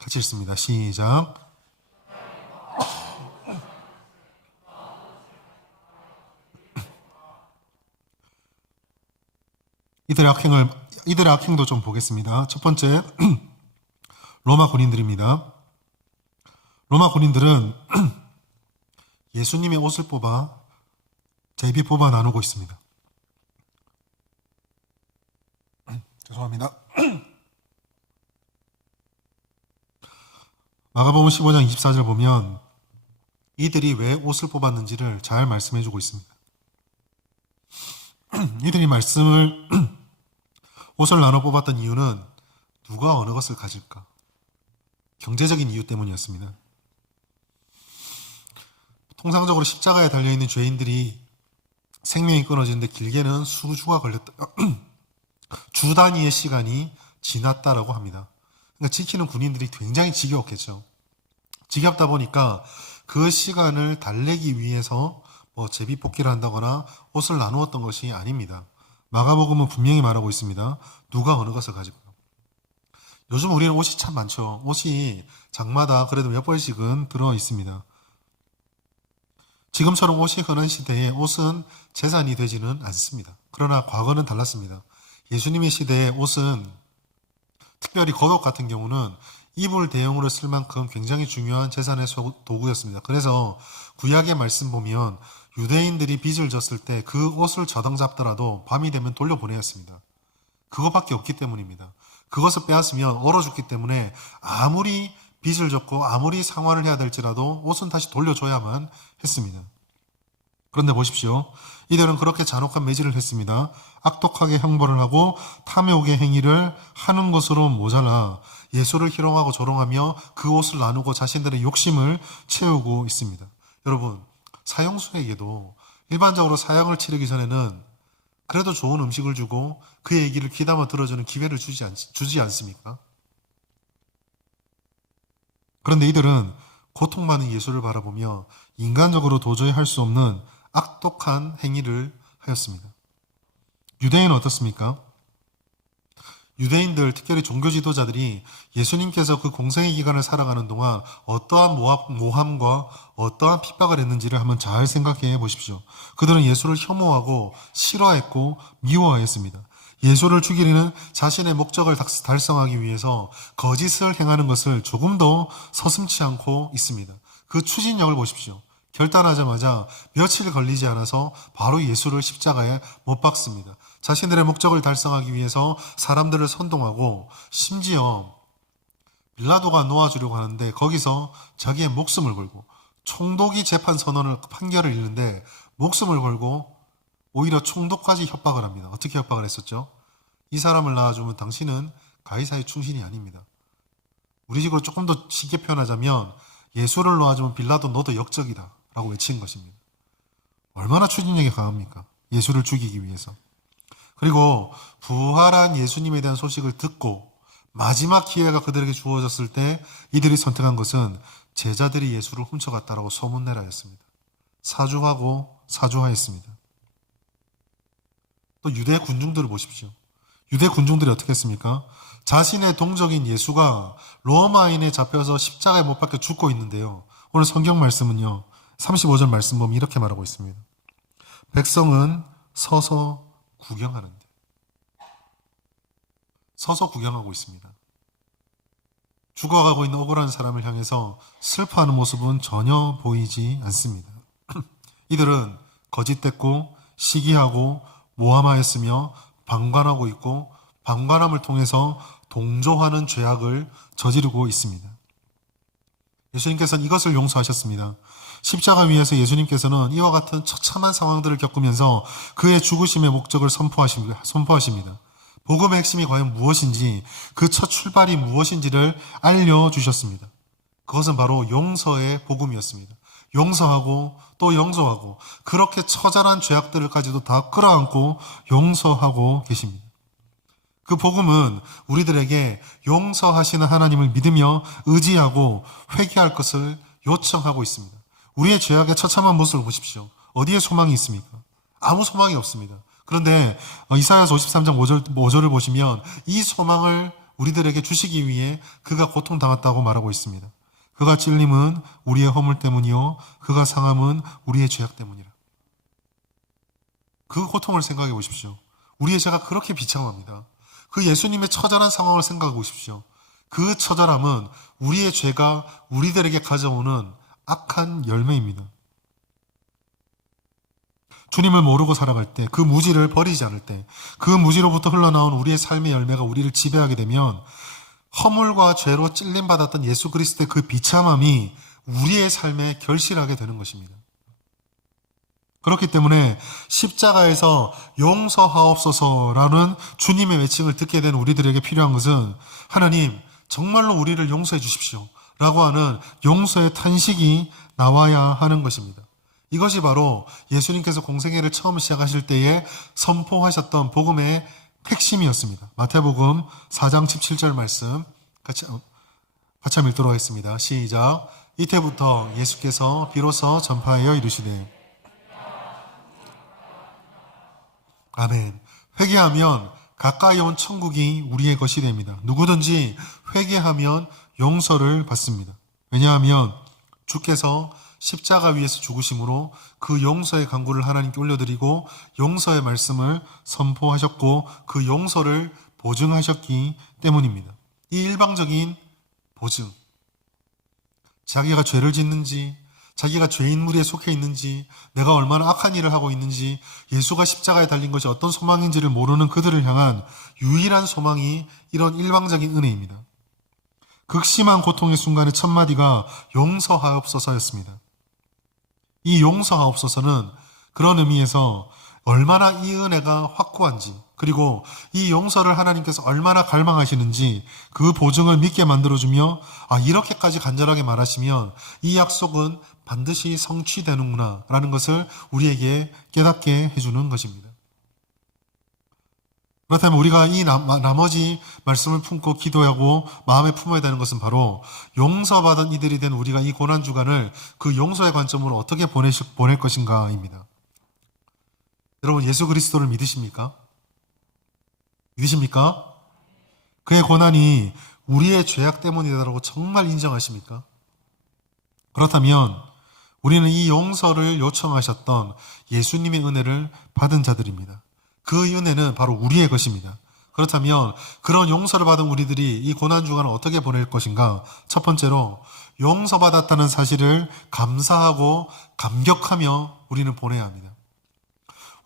같이 읽습니다. 시작. 이들의 악행도 좀 보겠습니다. 첫 번째, 로마 군인들입니다. 로마 군인들은 예수님의 옷을 뽑아 제비 뽑아 나누고 있습니다. 죄송합니다. 마가복음 15장 24절 보면 이들이 왜 옷을 뽑았는지를 잘 말씀해주고 있습니다. 이들이 옷을 나눠 뽑았던 이유는 누가 어느 것을 가질까? 경제적인 이유 때문이었습니다. 통상적으로 십자가에 달려있는 죄인들이 생명이 끊어지는데 길게는 수주가 걸렸다. 주 단위의 시간이 지났다라고 합니다. 그러니까 지키는 군인들이 굉장히 지겨웠겠죠. 지겹다 보니까 그 시간을 달래기 위해서 제비 뽑기를 한다거나 옷을 나누었던 것이 아닙니다. 마가복음은 분명히 말하고 있습니다. 누가 어느 것을 가지고. 요즘 우리는 옷이 참 많죠. 옷이 장마다 그래도 몇 벌씩은 들어 있습니다. 지금처럼 옷이 흔한 시대에 옷은 재산이 되지는 않습니다. 그러나 과거는 달랐습니다. 예수님의 시대에 옷은 특별히 겉옷 같은 경우는 이불 대용으로 쓸 만큼 굉장히 중요한 재산의 도구였습니다. 그래서 구약의 말씀 보면 유대인들이 빚을 졌을 때 그 옷을 저당 잡더라도 밤이 되면 돌려보내야 했습니다. 그것밖에 없기 때문입니다. 그것을 빼앗으면 얼어 죽기 때문에 아무리 빚을 졌고 아무리 상환을 해야 될지라도 옷은 다시 돌려줘야만 했습니다. 그런데 보십시오. 이들은 그렇게 잔혹한 매질을 했습니다. 악독하게 형벌을 하고 탐욕의 행위를 하는 것으로 모자라 예수를 희롱하고 조롱하며 그 옷을 나누고 자신들의 욕심을 채우고 있습니다. 여러분, 사형수에게도 일반적으로 사형을 치르기 전에는 그래도 좋은 음식을 주고 그의 얘기를 귀담아 들어주는 기회를 주지 않습니까? 그런데 이들은 고통받는 예수를 바라보며 인간적으로 도저히 할 수 없는 악독한 행위를 하였습니다. 유대인은 어떻습니까? 유대인들, 특별히 종교 지도자들이 예수님께서 그 공생의 기간을 살아가는 동안 어떠한 모함과 어떠한 핍박을 했는지를 한번 잘 생각해 보십시오. 그들은 예수를 혐오하고 싫어했고 미워했습니다. 예수를 죽이려는 자신의 목적을 달성하기 위해서 거짓을 행하는 것을 조금 더 서슴지 않고 있습니다. 그 추진력을 보십시오. 결단하자마자 며칠 걸리지 않아서 바로 예수를 십자가에 못 박습니다. 자신들의 목적을 달성하기 위해서 사람들을 선동하고 심지어 빌라도가 놓아주려고 하는데 거기서 자기의 목숨을 걸고 총독이 재판 선언을 판결을 읽는데 목숨을 걸고 오히려 총독까지 협박을 합니다. 어떻게 협박을 했었죠? 이 사람을 낳아주면 당신은 가이사의 충신이 아닙니다. 우리 식으로 조금 더 쉽게 표현하자면 예수를 놓아주면 빌라도 너도 역적이다 라고 외친 것입니다. 얼마나 추진력이 강합니까? 예수를 죽이기 위해서. 그리고 부활한 예수님에 대한 소식을 듣고 마지막 기회가 그들에게 주어졌을 때 이들이 선택한 것은 제자들이 예수를 훔쳐갔다라고 소문내라였습니다. 사주하고 사주하였습니다. 또 유대 군중들을 보십시오. 유대 군중들이 어떻게 했습니까? 자신의 동족인 예수가 로마인에 잡혀서 십자가에 못 박혀 죽고 있는데요. 오늘 성경 말씀은요. 35절 말씀 보면 이렇게 말하고 있습니다. 백성은 서서 구경하는데. 서서 구경하고 있습니다. 죽어가고 있는 억울한 사람을 향해서 슬퍼하는 모습은 전혀 보이지 않습니다. 이들은 거짓됐고 시기하고 모함하였으며 방관하고 있고 방관함을 통해서 동조하는 죄악을 저지르고 있습니다. 예수님께서는 이것을 용서하셨습니다. 십자가 위에서 예수님께서는 이와 같은 처참한 상황들을 겪으면서 그의 죽으심의 목적을 선포하십니다. 복음의 핵심이 과연 무엇인지, 그 첫 출발이 무엇인지를 알려주셨습니다. 그것은 바로 용서의 복음이었습니다. 용서하고 또 용서하고 그렇게 처절한 죄악들까지도 다 끌어안고 용서하고 계십니다. 그 복음은 우리들에게 용서하시는 하나님을 믿으며 의지하고 회개할 것을 요청하고 있습니다. 우리의 죄악의 처참한 모습을 보십시오. 어디에 소망이 있습니까? 아무 소망이 없습니다. 그런데 이사야서 53장 5절을 보시면 이 소망을 우리들에게 주시기 위해 그가 고통당했다고 말하고 있습니다. 그가 찔림은 우리의 허물 때문이요 그가 상함은 우리의 죄악 때문이라. 그 고통을 생각해 보십시오. 우리의 죄가 그렇게 비참합니다. 그 예수님의 처절한 상황을 생각해 보십시오. 그 처절함은 우리의 죄가 우리들에게 가져오는 악한 열매입니다. 주님을 모르고 살아갈 때, 그 무지를 버리지 않을 때, 그 무지로부터 흘러나온 우리의 삶의 열매가 우리를 지배하게 되면 허물과 죄로 찔림받았던 예수 그리스도의 그 비참함이 우리의 삶에 결실하게 되는 것입니다. 그렇기 때문에 십자가에서 용서하옵소서라는 주님의 외침을 듣게 된 우리들에게 필요한 것은 하나님 정말로 우리를 용서해 주십시오 라고 하는 용서의 탄식이 나와야 하는 것입니다. 이것이 바로 예수님께서 공생애를 처음 시작하실 때에 선포하셨던 복음의 핵심이었습니다. 마태복음 4장 17절 말씀 같이 한번 읽도록 하겠습니다. 시작. 이때부터 예수께서 비로소 전파하여 이르시되 아멘. 회개하면 가까이 온 천국이 우리의 것이 됩니다. 누구든지 회개하면 용서를 받습니다. 왜냐하면 주께서 십자가 위에서 죽으심으로 그 용서의 간구를 하나님께 올려드리고 용서의 말씀을 선포하셨고 그 용서를 보증하셨기 때문입니다. 이 일방적인 보증, 자기가 죄를 짓는지, 자기가 죄인 무리에 속해 있는지, 내가 얼마나 악한 일을 하고 있는지, 예수가 십자가에 달린 것이 어떤 소망인지를 모르는 그들을 향한 유일한 소망이 이런 일방적인 은혜입니다. 극심한 고통의 순간의 첫 마디가 용서하옵소서였습니다. 이 용서하옵소서는 그런 의미에서 얼마나 이 은혜가 확고한지, 그리고 이 용서를 하나님께서 얼마나 갈망하시는지 그 보증을 믿게 만들어주며 이렇게까지 간절하게 말하시면 이 약속은 반드시 성취되는구나 라는 것을 우리에게 깨닫게 해주는 것입니다. 그렇다면 우리가 이 나머지 말씀을 품고 기도하고 마음에 품어야 되는 것은 바로 용서받은 이들이 된 우리가 이 고난주간을 그 용서의 관점으로 어떻게 보낼 것인가입니다. 여러분, 예수 그리스도를 믿으십니까? 믿으십니까? 그의 고난이 우리의 죄악 때문이다라고 정말 인정하십니까? 그렇다면 우리는 이 용서를 요청하셨던 예수님의 은혜를 받은 자들입니다. 그 은혜는 바로 우리의 것입니다. 그렇다면 그런 용서를 받은 우리들이 이 고난주간을 어떻게 보낼 것인가? 첫 번째로 용서받았다는 사실을 감사하고 감격하며 우리는 보내야 합니다.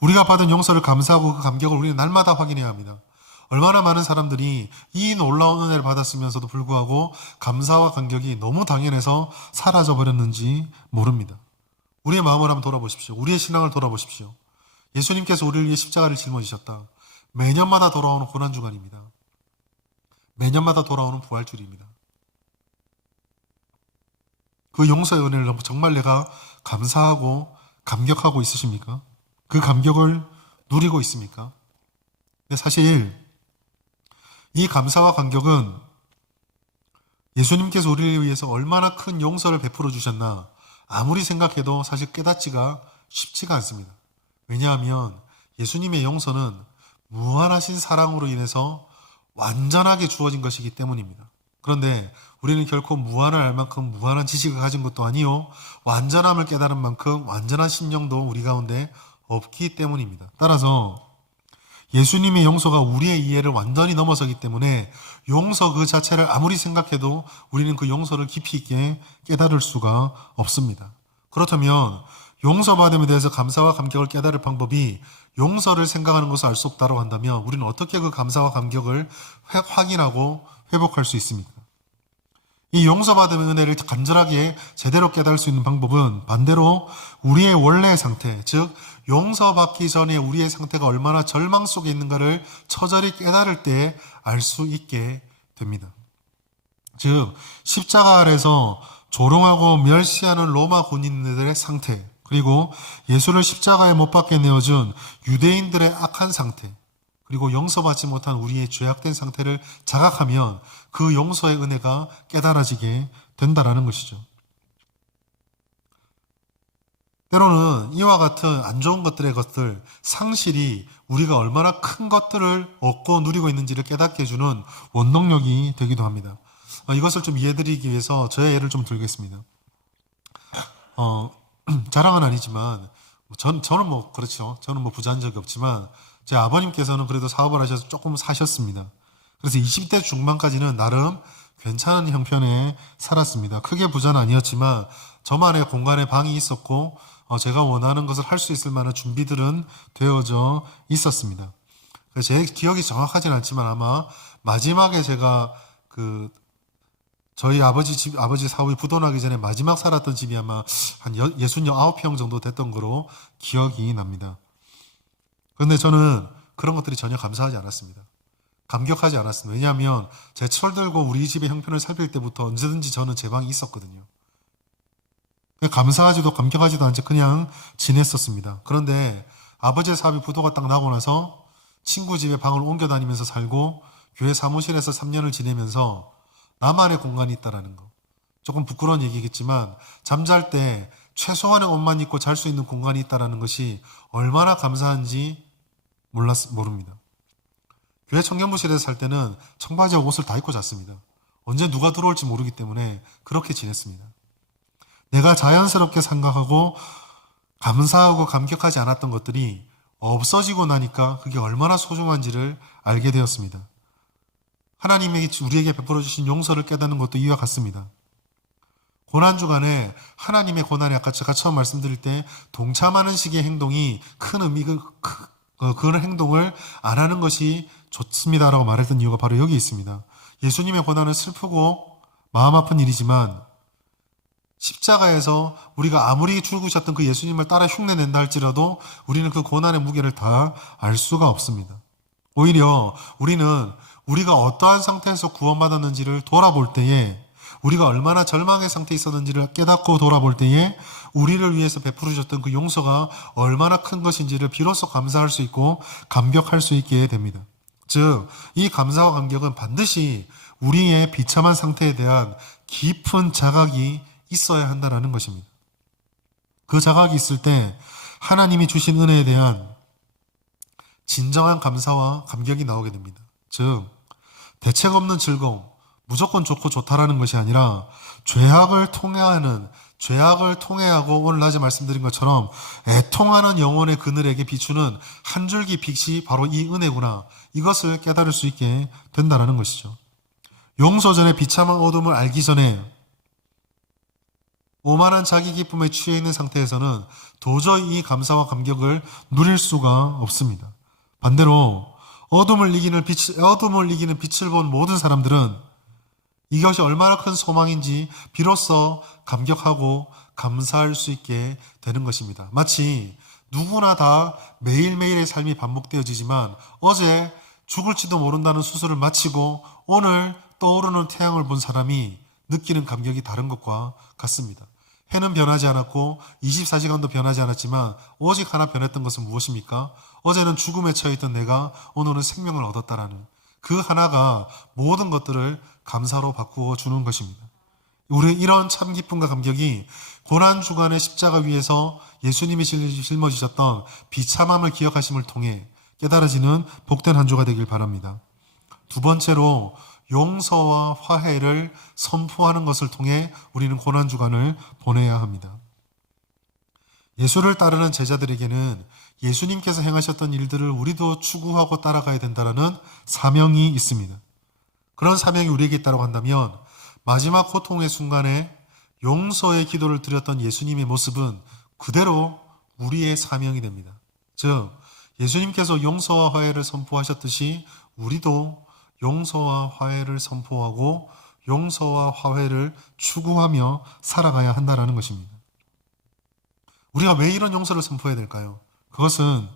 우리가 받은 용서를 감사하고 그 감격을 우리는 날마다 확인해야 합니다. 얼마나 많은 사람들이 이 놀라운 은혜를 받았으면서도 불구하고 감사와 감격이 너무 당연해서 사라져버렸는지 모릅니다. 우리의 마음을 한번 돌아보십시오. 우리의 신앙을 돌아보십시오. 예수님께서 우리를 위해 십자가를 짊어지셨다. 매년마다 돌아오는 고난주간입니다. 매년마다 돌아오는 부활주일입니다. 그 용서의 은혜를 정말 내가 감사하고 감격하고 있으십니까? 그 감격을 누리고 있습니까? 근데 사실 이 감사와 감격은 예수님께서 우리를 위해서 얼마나 큰 용서를 베풀어 주셨나 아무리 생각해도 사실 깨닫지가 쉽지가 않습니다. 왜냐하면 예수님의 용서는 무한하신 사랑으로 인해서 완전하게 주어진 것이기 때문입니다. 그런데 우리는 결코 무한을 알 만큼 무한한 지식을 가진 것도 아니요 완전함을 깨달은 만큼 완전한 심령도 우리 가운데 없기 때문입니다. 따라서 예수님의 용서가 우리의 이해를 완전히 넘어서기 때문에 용서 그 자체를 아무리 생각해도 우리는 그 용서를 깊이 있게 깨달을 수가 없습니다. 그렇다면 용서받음에 대해서 감사와 감격을 깨달을 방법이 용서를 생각하는 것을 알 수 없다고 한다면 우리는 어떻게 그 감사와 감격을 확인하고 회복할 수 있습니까? 이 용서받음의 은혜를 간절하게 제대로 깨달을 수 있는 방법은 반대로 우리의 원래의 상태, 즉 용서받기 전에 우리의 상태가 얼마나 절망 속에 있는가를 처절히 깨달을 때 알 수 있게 됩니다. 즉 십자가 아래서 조롱하고 멸시하는 로마 군인들의 상태, 그리고 예수를 십자가에 못 박게 내어준 유대인들의 악한 상태, 그리고 용서받지 못한 우리의 죄악된 상태를 자각하면 그 용서의 은혜가 깨달아지게 된다라는 것이죠. 때로는 이와 같은 안 좋은 것들, 상실이 우리가 얼마나 큰 것들을 얻고 누리고 있는지를 깨닫게 해주는 원동력이 되기도 합니다. 이것을 좀 이해드리기 위해서 저의 예를 좀 들겠습니다. 자랑은 아니지만 저는 그렇죠. 저는 부자인 적이 없지만 제 아버님께서는 그래도 사업을 하셔서 조금 사셨습니다. 그래서 20대 중반까지는 나름 괜찮은 형편에 살았습니다. 크게 부자는 아니었지만 저만의 공간에 방이 있었고 제가 원하는 것을 할 수 있을 만한 준비들은 되어져 있었습니다. 그래서 제 기억이 정확하진 않지만 아마 마지막에 제가 저희 아버지 사업이 부도나기 전에 마지막 살았던 집이 아마 한 69평 정도 됐던 거로 기억이 납니다. 그런데 저는 그런 것들이 전혀 감사하지 않았습니다. 감격하지 않았습니다. 왜냐하면 제 철들고 우리 집의 형편을 살필 때부터 언제든지 저는 제 방이 있었거든요. 감사하지도 감격하지도 않지 그냥 지냈었습니다. 그런데 아버지의 사업이 부도가 딱 나고 나서 친구 집에 방을 옮겨 다니면서 살고 교회 사무실에서 3년을 지내면서 나만의 공간이 있다라는 거. 조금 부끄러운 얘기겠지만 잠잘 때 최소한의 옷만 입고 잘 수 있는 공간이 있다라는 것이 얼마나 감사한지 모릅니다. 교회 청년부실에서 살 때는 청바지와 옷을 다 입고 잤습니다. 언제 누가 들어올지 모르기 때문에 그렇게 지냈습니다. 내가 자연스럽게 생각하고 감사하고 감격하지 않았던 것들이 없어지고 나니까 그게 얼마나 소중한지를 알게 되었습니다. 하나님이 우리에게 베풀어 주신 용서를 깨닫는 것도 이와 같습니다. 고난주간에 하나님의 고난에 아까 제가 처음 말씀드릴 때 동참하는 식의 행동이 큰 그런 행동을 안 하는 것이 좋습니다라고 말했던 이유가 바로 여기 있습니다. 예수님의 고난은 슬프고 마음 아픈 일이지만 십자가에서 우리가 아무리 죽으셨던 그 예수님을 따라 흉내낸다 할지라도 우리는 그 고난의 무게를 다 알 수가 없습니다. 오히려 우리는 우리가 어떠한 상태에서 구원받았는지를 돌아볼 때에 우리가 얼마나 절망의 상태에 있었는지를 깨닫고 돌아볼 때에 우리를 위해서 베풀어 주셨던 그 용서가 얼마나 큰 것인지를 비로소 감사할 수 있고 감격할 수 있게 됩니다. 즉, 이 감사와 감격은 반드시 우리의 비참한 상태에 대한 깊은 자각이 있어야 한다는 것입니다. 그 자각이 있을 때 하나님이 주신 은혜에 대한 진정한 감사와 감격이 나오게 됩니다. 즉, 대책 없는 즐거움, 무조건 좋고 좋다라는 것이 아니라 죄악을 통해하고 오늘 낮에 말씀드린 것처럼 애통하는 영혼의 그늘에게 비추는 한 줄기 빛이 바로 이 은혜구나. 이것을 깨달을 수 있게 된다는 것이죠. 용서 전에 비참한 어둠을 알기 전에 오만한 자기 기쁨에 취해 있는 상태에서는 도저히 이 감사와 감격을 누릴 수가 없습니다. 반대로 어둠을 이기는 빛을 본 모든 사람들은 이것이 얼마나 큰 소망인지 비로소 감격하고 감사할 수 있게 되는 것입니다. 마치 누구나 다 매일매일의 삶이 반복되어지지만 어제 죽을지도 모른다는 수술을 마치고 오늘 떠오르는 태양을 본 사람이 느끼는 감격이 다른 것과 같습니다. 해는 변하지 않았고 24시간도 변하지 않았지만 오직 하나 변했던 것은 무엇입니까? 어제는 죽음에 처해있던 내가 오늘은 생명을 얻었다라는 그 하나가 모든 것들을 감사로 바꾸어 주는 것입니다. 우리 이런 참 기쁨과 감격이 고난주간의 십자가 위에서 예수님이 짊어지셨던 비참함을 기억하심을 통해 깨달아지는 복된 한 주가 되길 바랍니다. 두 번째로 용서와 화해를 선포하는 것을 통해 우리는 고난주간을 보내야 합니다. 예수를 따르는 제자들에게는 예수님께서 행하셨던 일들을 우리도 추구하고 따라가야 된다는 사명이 있습니다. 그런 사명이 우리에게 있다고 한다면 마지막 고통의 순간에 용서의 기도를 드렸던 예수님의 모습은 그대로 우리의 사명이 됩니다. 즉, 예수님께서 용서와 화해를 선포하셨듯이 우리도 용서와 화해를 선포하고 용서와 화해를 추구하며 살아가야 한다는 것입니다. 우리가 왜 이런 용서를 선포해야 될까요? 그것은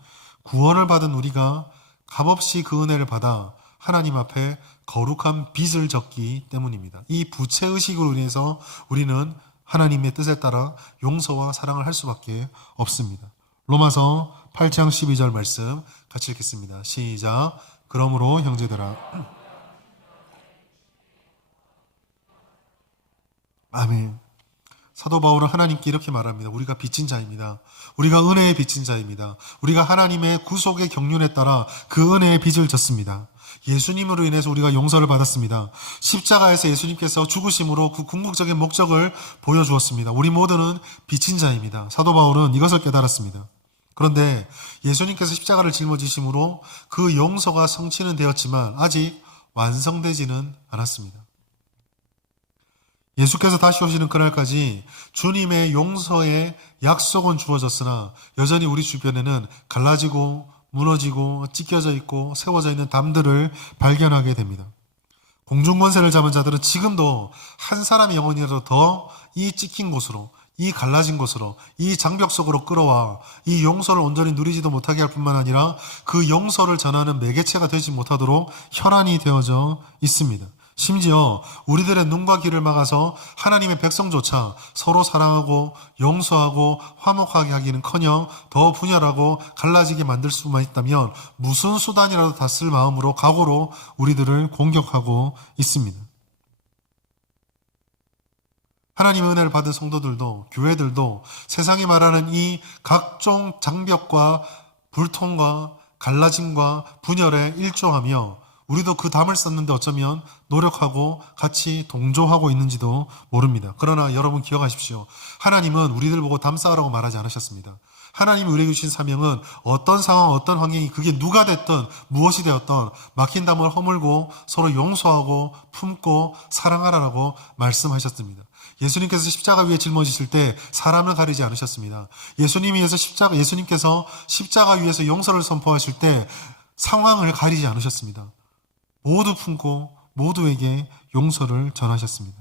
구원을 받은 우리가 값없이 그 은혜를 받아 하나님 앞에 거룩한 빚을 졌기 때문입니다. 이 부채의식으로 인해서 우리는 하나님의 뜻에 따라 용서와 사랑을 할 수밖에 없습니다. 로마서 8장 12절 말씀 같이 읽겠습니다. 시작. 그러므로 형제들아. 아멘. 사도 바울은 하나님께 이렇게 말합니다. 우리가 빚진 자입니다. 우리가 은혜의 빚진 자입니다. 우리가 하나님의 구속의 경륜에 따라 그 은혜의 빚을 졌습니다. 예수님으로 인해서 우리가 용서를 받았습니다. 십자가에서 예수님께서 죽으심으로 그 궁극적인 목적을 보여주었습니다. 우리 모두는 빚진 자입니다. 사도 바울은 이것을 깨달았습니다. 그런데 예수님께서 십자가를 짊어지심으로 그 용서가 성취는 되었지만 아직 완성되지는 않았습니다. 예수께서 다시 오시는 그날까지 주님의 용서의 약속은 주어졌으나 여전히 우리 주변에는 갈라지고 무너지고 찢겨져 있고 세워져 있는 담들을 발견하게 됩니다. 공중권세를 잡은 자들은 지금도 한 사람의 영혼이라도 더 이 찢긴 곳으로, 이 갈라진 곳으로, 이 장벽 속으로 끌어와 이 용서를 온전히 누리지도 못하게 할 뿐만 아니라 그 용서를 전하는 매개체가 되지 못하도록 혈안이 되어져 있습니다. 심지어 우리들의 눈과 귀를 막아서 하나님의 백성조차 서로 사랑하고 용서하고 화목하게 하기는커녕 더 분열하고 갈라지게 만들 수만 있다면 무슨 수단이라도 다 쓸 마음으로 각오로 우리들을 공격하고 있습니다. 하나님의 은혜를 받은 성도들도 교회들도 세상이 말하는 이 각종 장벽과 불통과 갈라짐과 분열에 일조하며 우리도 그 담을 쌓는데 어쩌면 노력하고 같이 동조하고 있는지도 모릅니다. 그러나 여러분 기억하십시오. 하나님은 우리들 보고 담 쌓으라고 말하지 않으셨습니다. 하나님이 우리에게 주신 사명은 어떤 상황, 어떤 환경이 그게 누가 됐든 무엇이 되었든 막힌 담을 허물고 서로 용서하고 품고 사랑하라고 말씀하셨습니다. 예수님께서 십자가 위에 짊어지실 때 사람을 가리지 않으셨습니다. 예수님께서 십자가 위에서 용서를 선포하실 때 상황을 가리지 않으셨습니다. 모두 품고 모두에게 용서를 전하셨습니다.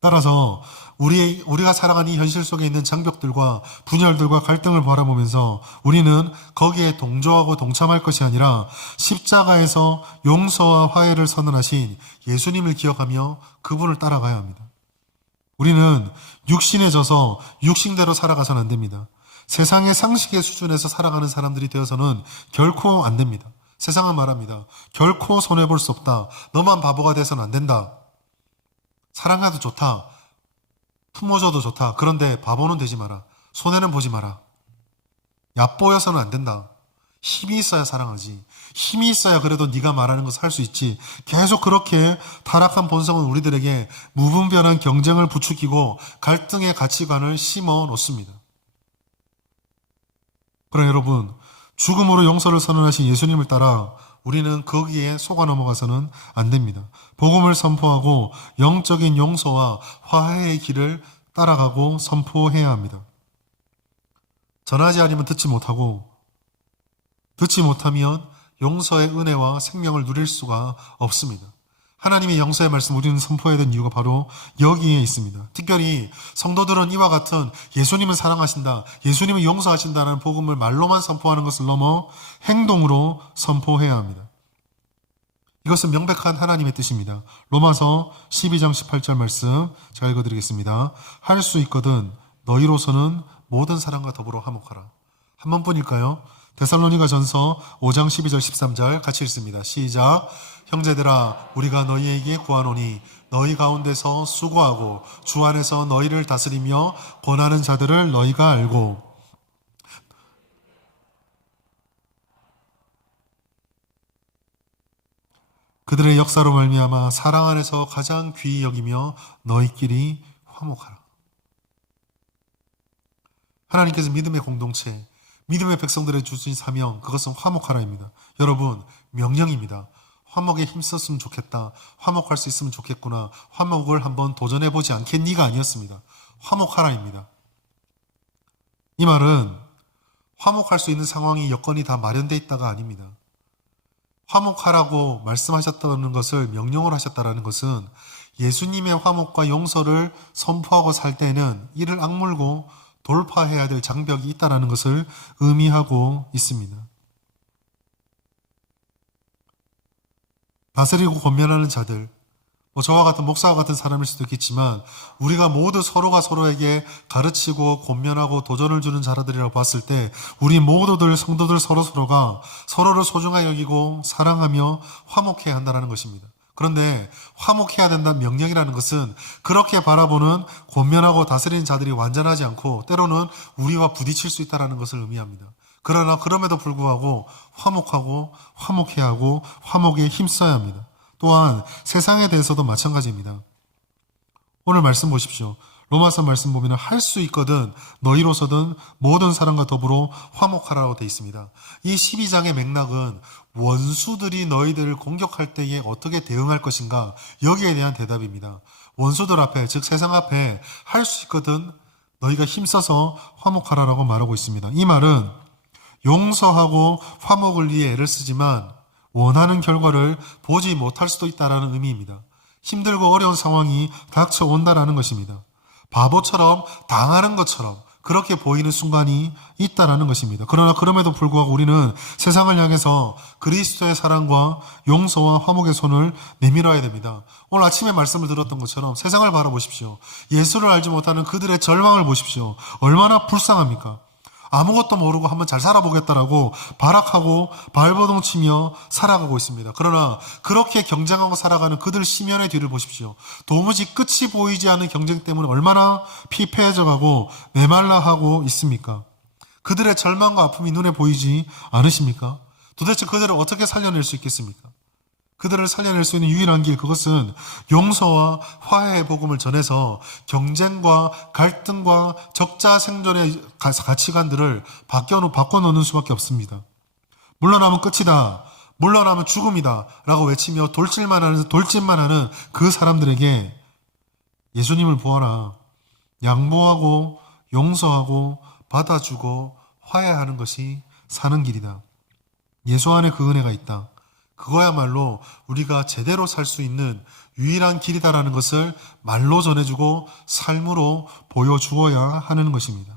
따라서 우리가 살아가는 이 현실 속에 있는 장벽들과 분열들과 갈등을 바라보면서 우리는 거기에 동조하고 동참할 것이 아니라 십자가에서 용서와 화해를 선언하신 예수님을 기억하며 그분을 따라가야 합니다. 우리는 육신에 져서 육신대로 살아가서는 안 됩니다. 세상의 상식의 수준에서 살아가는 사람들이 되어서는 결코 안 됩니다. 세상은 말합니다. 결코 손해볼 수 없다. 너만 바보가 돼서는 안 된다. 사랑해도 좋다. 품어줘도 좋다. 그런데 바보는 되지 마라. 손해는 보지 마라. 얕보여서는 안 된다. 힘이 있어야 사랑하지. 힘이 있어야 그래도 네가 말하는 거 살 수 있지. 계속 그렇게 타락한 본성은 우리들에게 무분별한 경쟁을 부추기고 갈등의 가치관을 심어 놓습니다. 그러나 여러분, 죽음으로 용서를 선언하신 예수님을 따라 우리는 거기에 속아 넘어가서는 안 됩니다. 복음을 선포하고 영적인 용서와 화해의 길을 따라가고 선포해야 합니다. 전하지 않으면 듣지 못하고, 듣지 못하면 용서의 은혜와 생명을 누릴 수가 없습니다. 하나님의 용서의 말씀 우리는 선포해야 되는 이유가 바로 여기에 있습니다. 특별히 성도들은 이와 같은 예수님은 사랑하신다, 예수님은 용서하신다는 복음을 말로만 선포하는 것을 넘어 행동으로 선포해야 합니다. 이것은 명백한 하나님의 뜻입니다. 로마서 12장 18절 말씀 제가 읽어드리겠습니다. 할 수 있거든 너희로서는 모든 사람과 더불어 화목하라. 한 번뿐일까요? 데살로니가 전서 5장 12절 13절 같이 읽습니다. 시작. 형제들아 우리가 너희에게 구하노니 너희 가운데서 수고하고 주 안에서 너희를 다스리며 권하는 자들을 너희가 알고 그들의 역사로 말미암아 사랑 안에서 가장 귀히 여기며 너희끼리 화목하라. 하나님께서 믿음의 공동체, 믿음의 백성들의 주신 사명, 그것은 화목하라입니다. 여러분, 명령입니다. 화목에 힘썼으면 좋겠다. 화목할 수 있으면 좋겠구나. 화목을 한번 도전해보지 않겠니가 아니었습니다. 화목하라입니다. 이 말은 화목할 수 있는 상황이 여건이 다 마련되어 있다가 아닙니다. 화목하라고 말씀하셨다는 것을 명령을 하셨다는 것은 예수님의 화목과 용서를 선포하고 살 때는 이를 악물고 돌파해야 될 장벽이 있다는 것을 의미하고 있습니다. 다스리고 권면하는 자들, 저와 같은 목사와 같은 사람일 수도 있겠지만 우리가 모두 서로가 서로에게 가르치고 권면하고 도전을 주는 자들이라고 봤을 때 우리 모두들 성도들 서로가 서로를 소중하게 여기고 사랑하며 화목해야 한다는 것입니다. 그런데 화목해야 된다는 명령이라는 것은 그렇게 바라보는 권면하고 다스리는 자들이 완전하지 않고 때로는 우리와 부딪힐 수 있다는 것을 의미합니다. 그러나 그럼에도 불구하고 화목하고 화목해야 하고 화목에 힘써야 합니다. 또한 세상에 대해서도 마찬가지입니다. 오늘 말씀 보십시오. 로마서 말씀 보면 할 수 있거든 너희로서든 모든 사람과 더불어 화목하라고 되어 있습니다. 이 12장의 맥락은 원수들이 너희들을 공격할 때에 어떻게 대응할 것인가, 여기에 대한 대답입니다. 원수들 앞에, 즉 세상 앞에 할 수 있거든 너희가 힘써서 화목하라라고 말하고 있습니다. 이 말은 용서하고 화목을 위해 애를 쓰지만 원하는 결과를 보지 못할 수도 있다는 의미입니다. 힘들고 어려운 상황이 닥쳐온다라는 것입니다. 바보처럼 당하는 것처럼 그렇게 보이는 순간이 있다라는 것입니다. 그러나 그럼에도 불구하고 우리는 세상을 향해서 그리스도의 사랑과 용서와 화목의 손을 내밀어야 됩니다. 오늘 아침에 말씀을 들었던 것처럼 세상을 바라보십시오. 예수를 알지 못하는 그들의 절망을 보십시오. 얼마나 불쌍합니까? 아무것도 모르고 한번 잘 살아보겠다라고 발악하고 발버둥 치며 살아가고 있습니다. 그러나 그렇게 경쟁하고 살아가는 그들 심연의 뒤를 보십시오. 도무지 끝이 보이지 않는 경쟁 때문에 얼마나 피폐해져가고 메말라하고 있습니까? 그들의 절망과 아픔이 눈에 보이지 않으십니까? 도대체 그들을 어떻게 살려낼 수 있겠습니까? 그들을 살려낼 수 있는 유일한 길, 그것은 용서와 화해의 복음을 전해서 경쟁과 갈등과 적자 생존의 가치관들을 바꿔놓는 수밖에 없습니다. 물러나면 끝이다, 물러나면 죽음이다 라고 외치며 돌진만 하는 그 사람들에게 예수님을 보아라, 양보하고 용서하고 받아주고 화해하는 것이 사는 길이다. 예수 안에 그 은혜가 있다. 그거야말로 우리가 제대로 살 수 있는 유일한 길이다라는 것을 말로 전해주고 삶으로 보여주어야 하는 것입니다.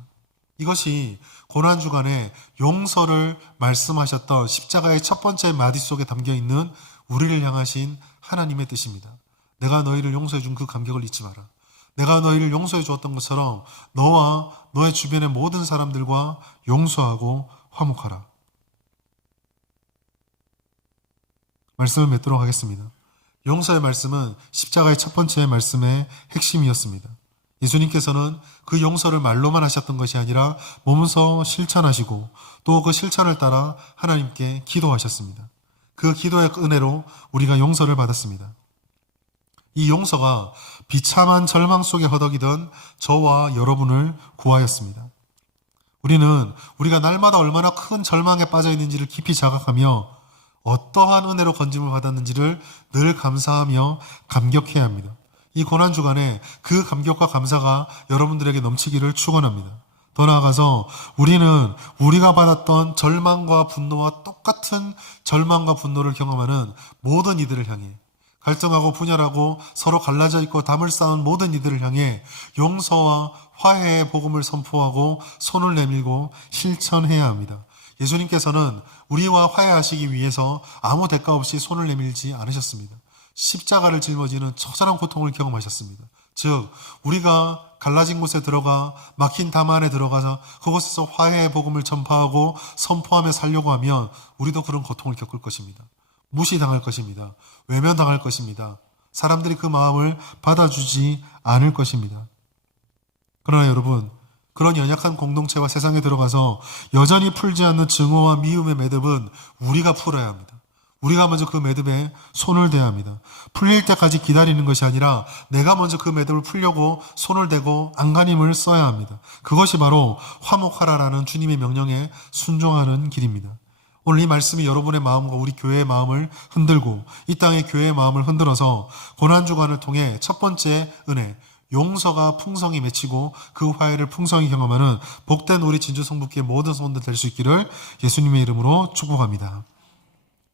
이것이 고난주간에 용서를 말씀하셨던 십자가의 첫 번째 마디 속에 담겨있는 우리를 향하신 하나님의 뜻입니다. 내가 너희를 용서해 준 그 감격을 잊지 마라. 내가 너희를 용서해 주었던 것처럼 너와 너의 주변의 모든 사람들과 용서하고 화목하라. 말씀을 맺도록 하겠습니다. 용서의 말씀은 십자가의 첫 번째 말씀의 핵심이었습니다. 예수님께서는 그 용서를 말로만 하셨던 것이 아니라 몸소 실천하시고 또 그 실천을 따라 하나님께 기도하셨습니다. 그 기도의 은혜로 우리가 용서를 받았습니다. 이 용서가 비참한 절망 속에 허덕이던 저와 여러분을 구하였습니다. 우리는 우리가 날마다 얼마나 큰 절망에 빠져 있는지를 깊이 자각하며 어떠한 은혜로 건짐을 받았는지를 늘 감사하며 감격해야 합니다. 이 고난주간에 그 감격과 감사가 여러분들에게 넘치기를 축원합니다. 더 나아가서 우리는 우리가 받았던 절망과 분노와 똑같은 절망과 분노를 경험하는 모든 이들을 향해 갈등하고 분열하고 서로 갈라져 있고 담을 쌓은 모든 이들을 향해 용서와 화해의 복음을 선포하고 손을 내밀고 실천해야 합니다. 예수님께서는 우리와 화해하시기 위해서 아무 대가 없이 손을 내밀지 않으셨습니다. 십자가를 짊어지는 처절한 고통을 경험하셨습니다. 즉 우리가 갈라진 곳에 들어가 막힌 담 안에 들어가서 그곳에서 화해의 복음을 전파하고 선포하며 살려고 하면 우리도 그런 고통을 겪을 것입니다. 무시당할 것입니다. 외면당할 것입니다. 사람들이 그 마음을 받아주지 않을 것입니다. 그러나 여러분, 그런 연약한 공동체와 세상에 들어가서 여전히 풀지 않는 증오와 미움의 매듭은 우리가 풀어야 합니다. 우리가 먼저 그 매듭에 손을 대야 합니다. 풀릴 때까지 기다리는 것이 아니라 내가 먼저 그 매듭을 풀려고 손을 대고 안간힘을 써야 합니다. 그것이 바로 화목하라라는 주님의 명령에 순종하는 길입니다. 오늘 이 말씀이 여러분의 마음과 우리 교회의 마음을 흔들고 이 땅의 교회의 마음을 흔들어서 고난주간을 통해 첫 번째 은혜, 용서가 풍성히 맺히고 그 화해를 풍성히 경험하는 복된 우리 진주성북교의 모든 성도들 될 수 있기를 예수님의 이름으로 축복합니다.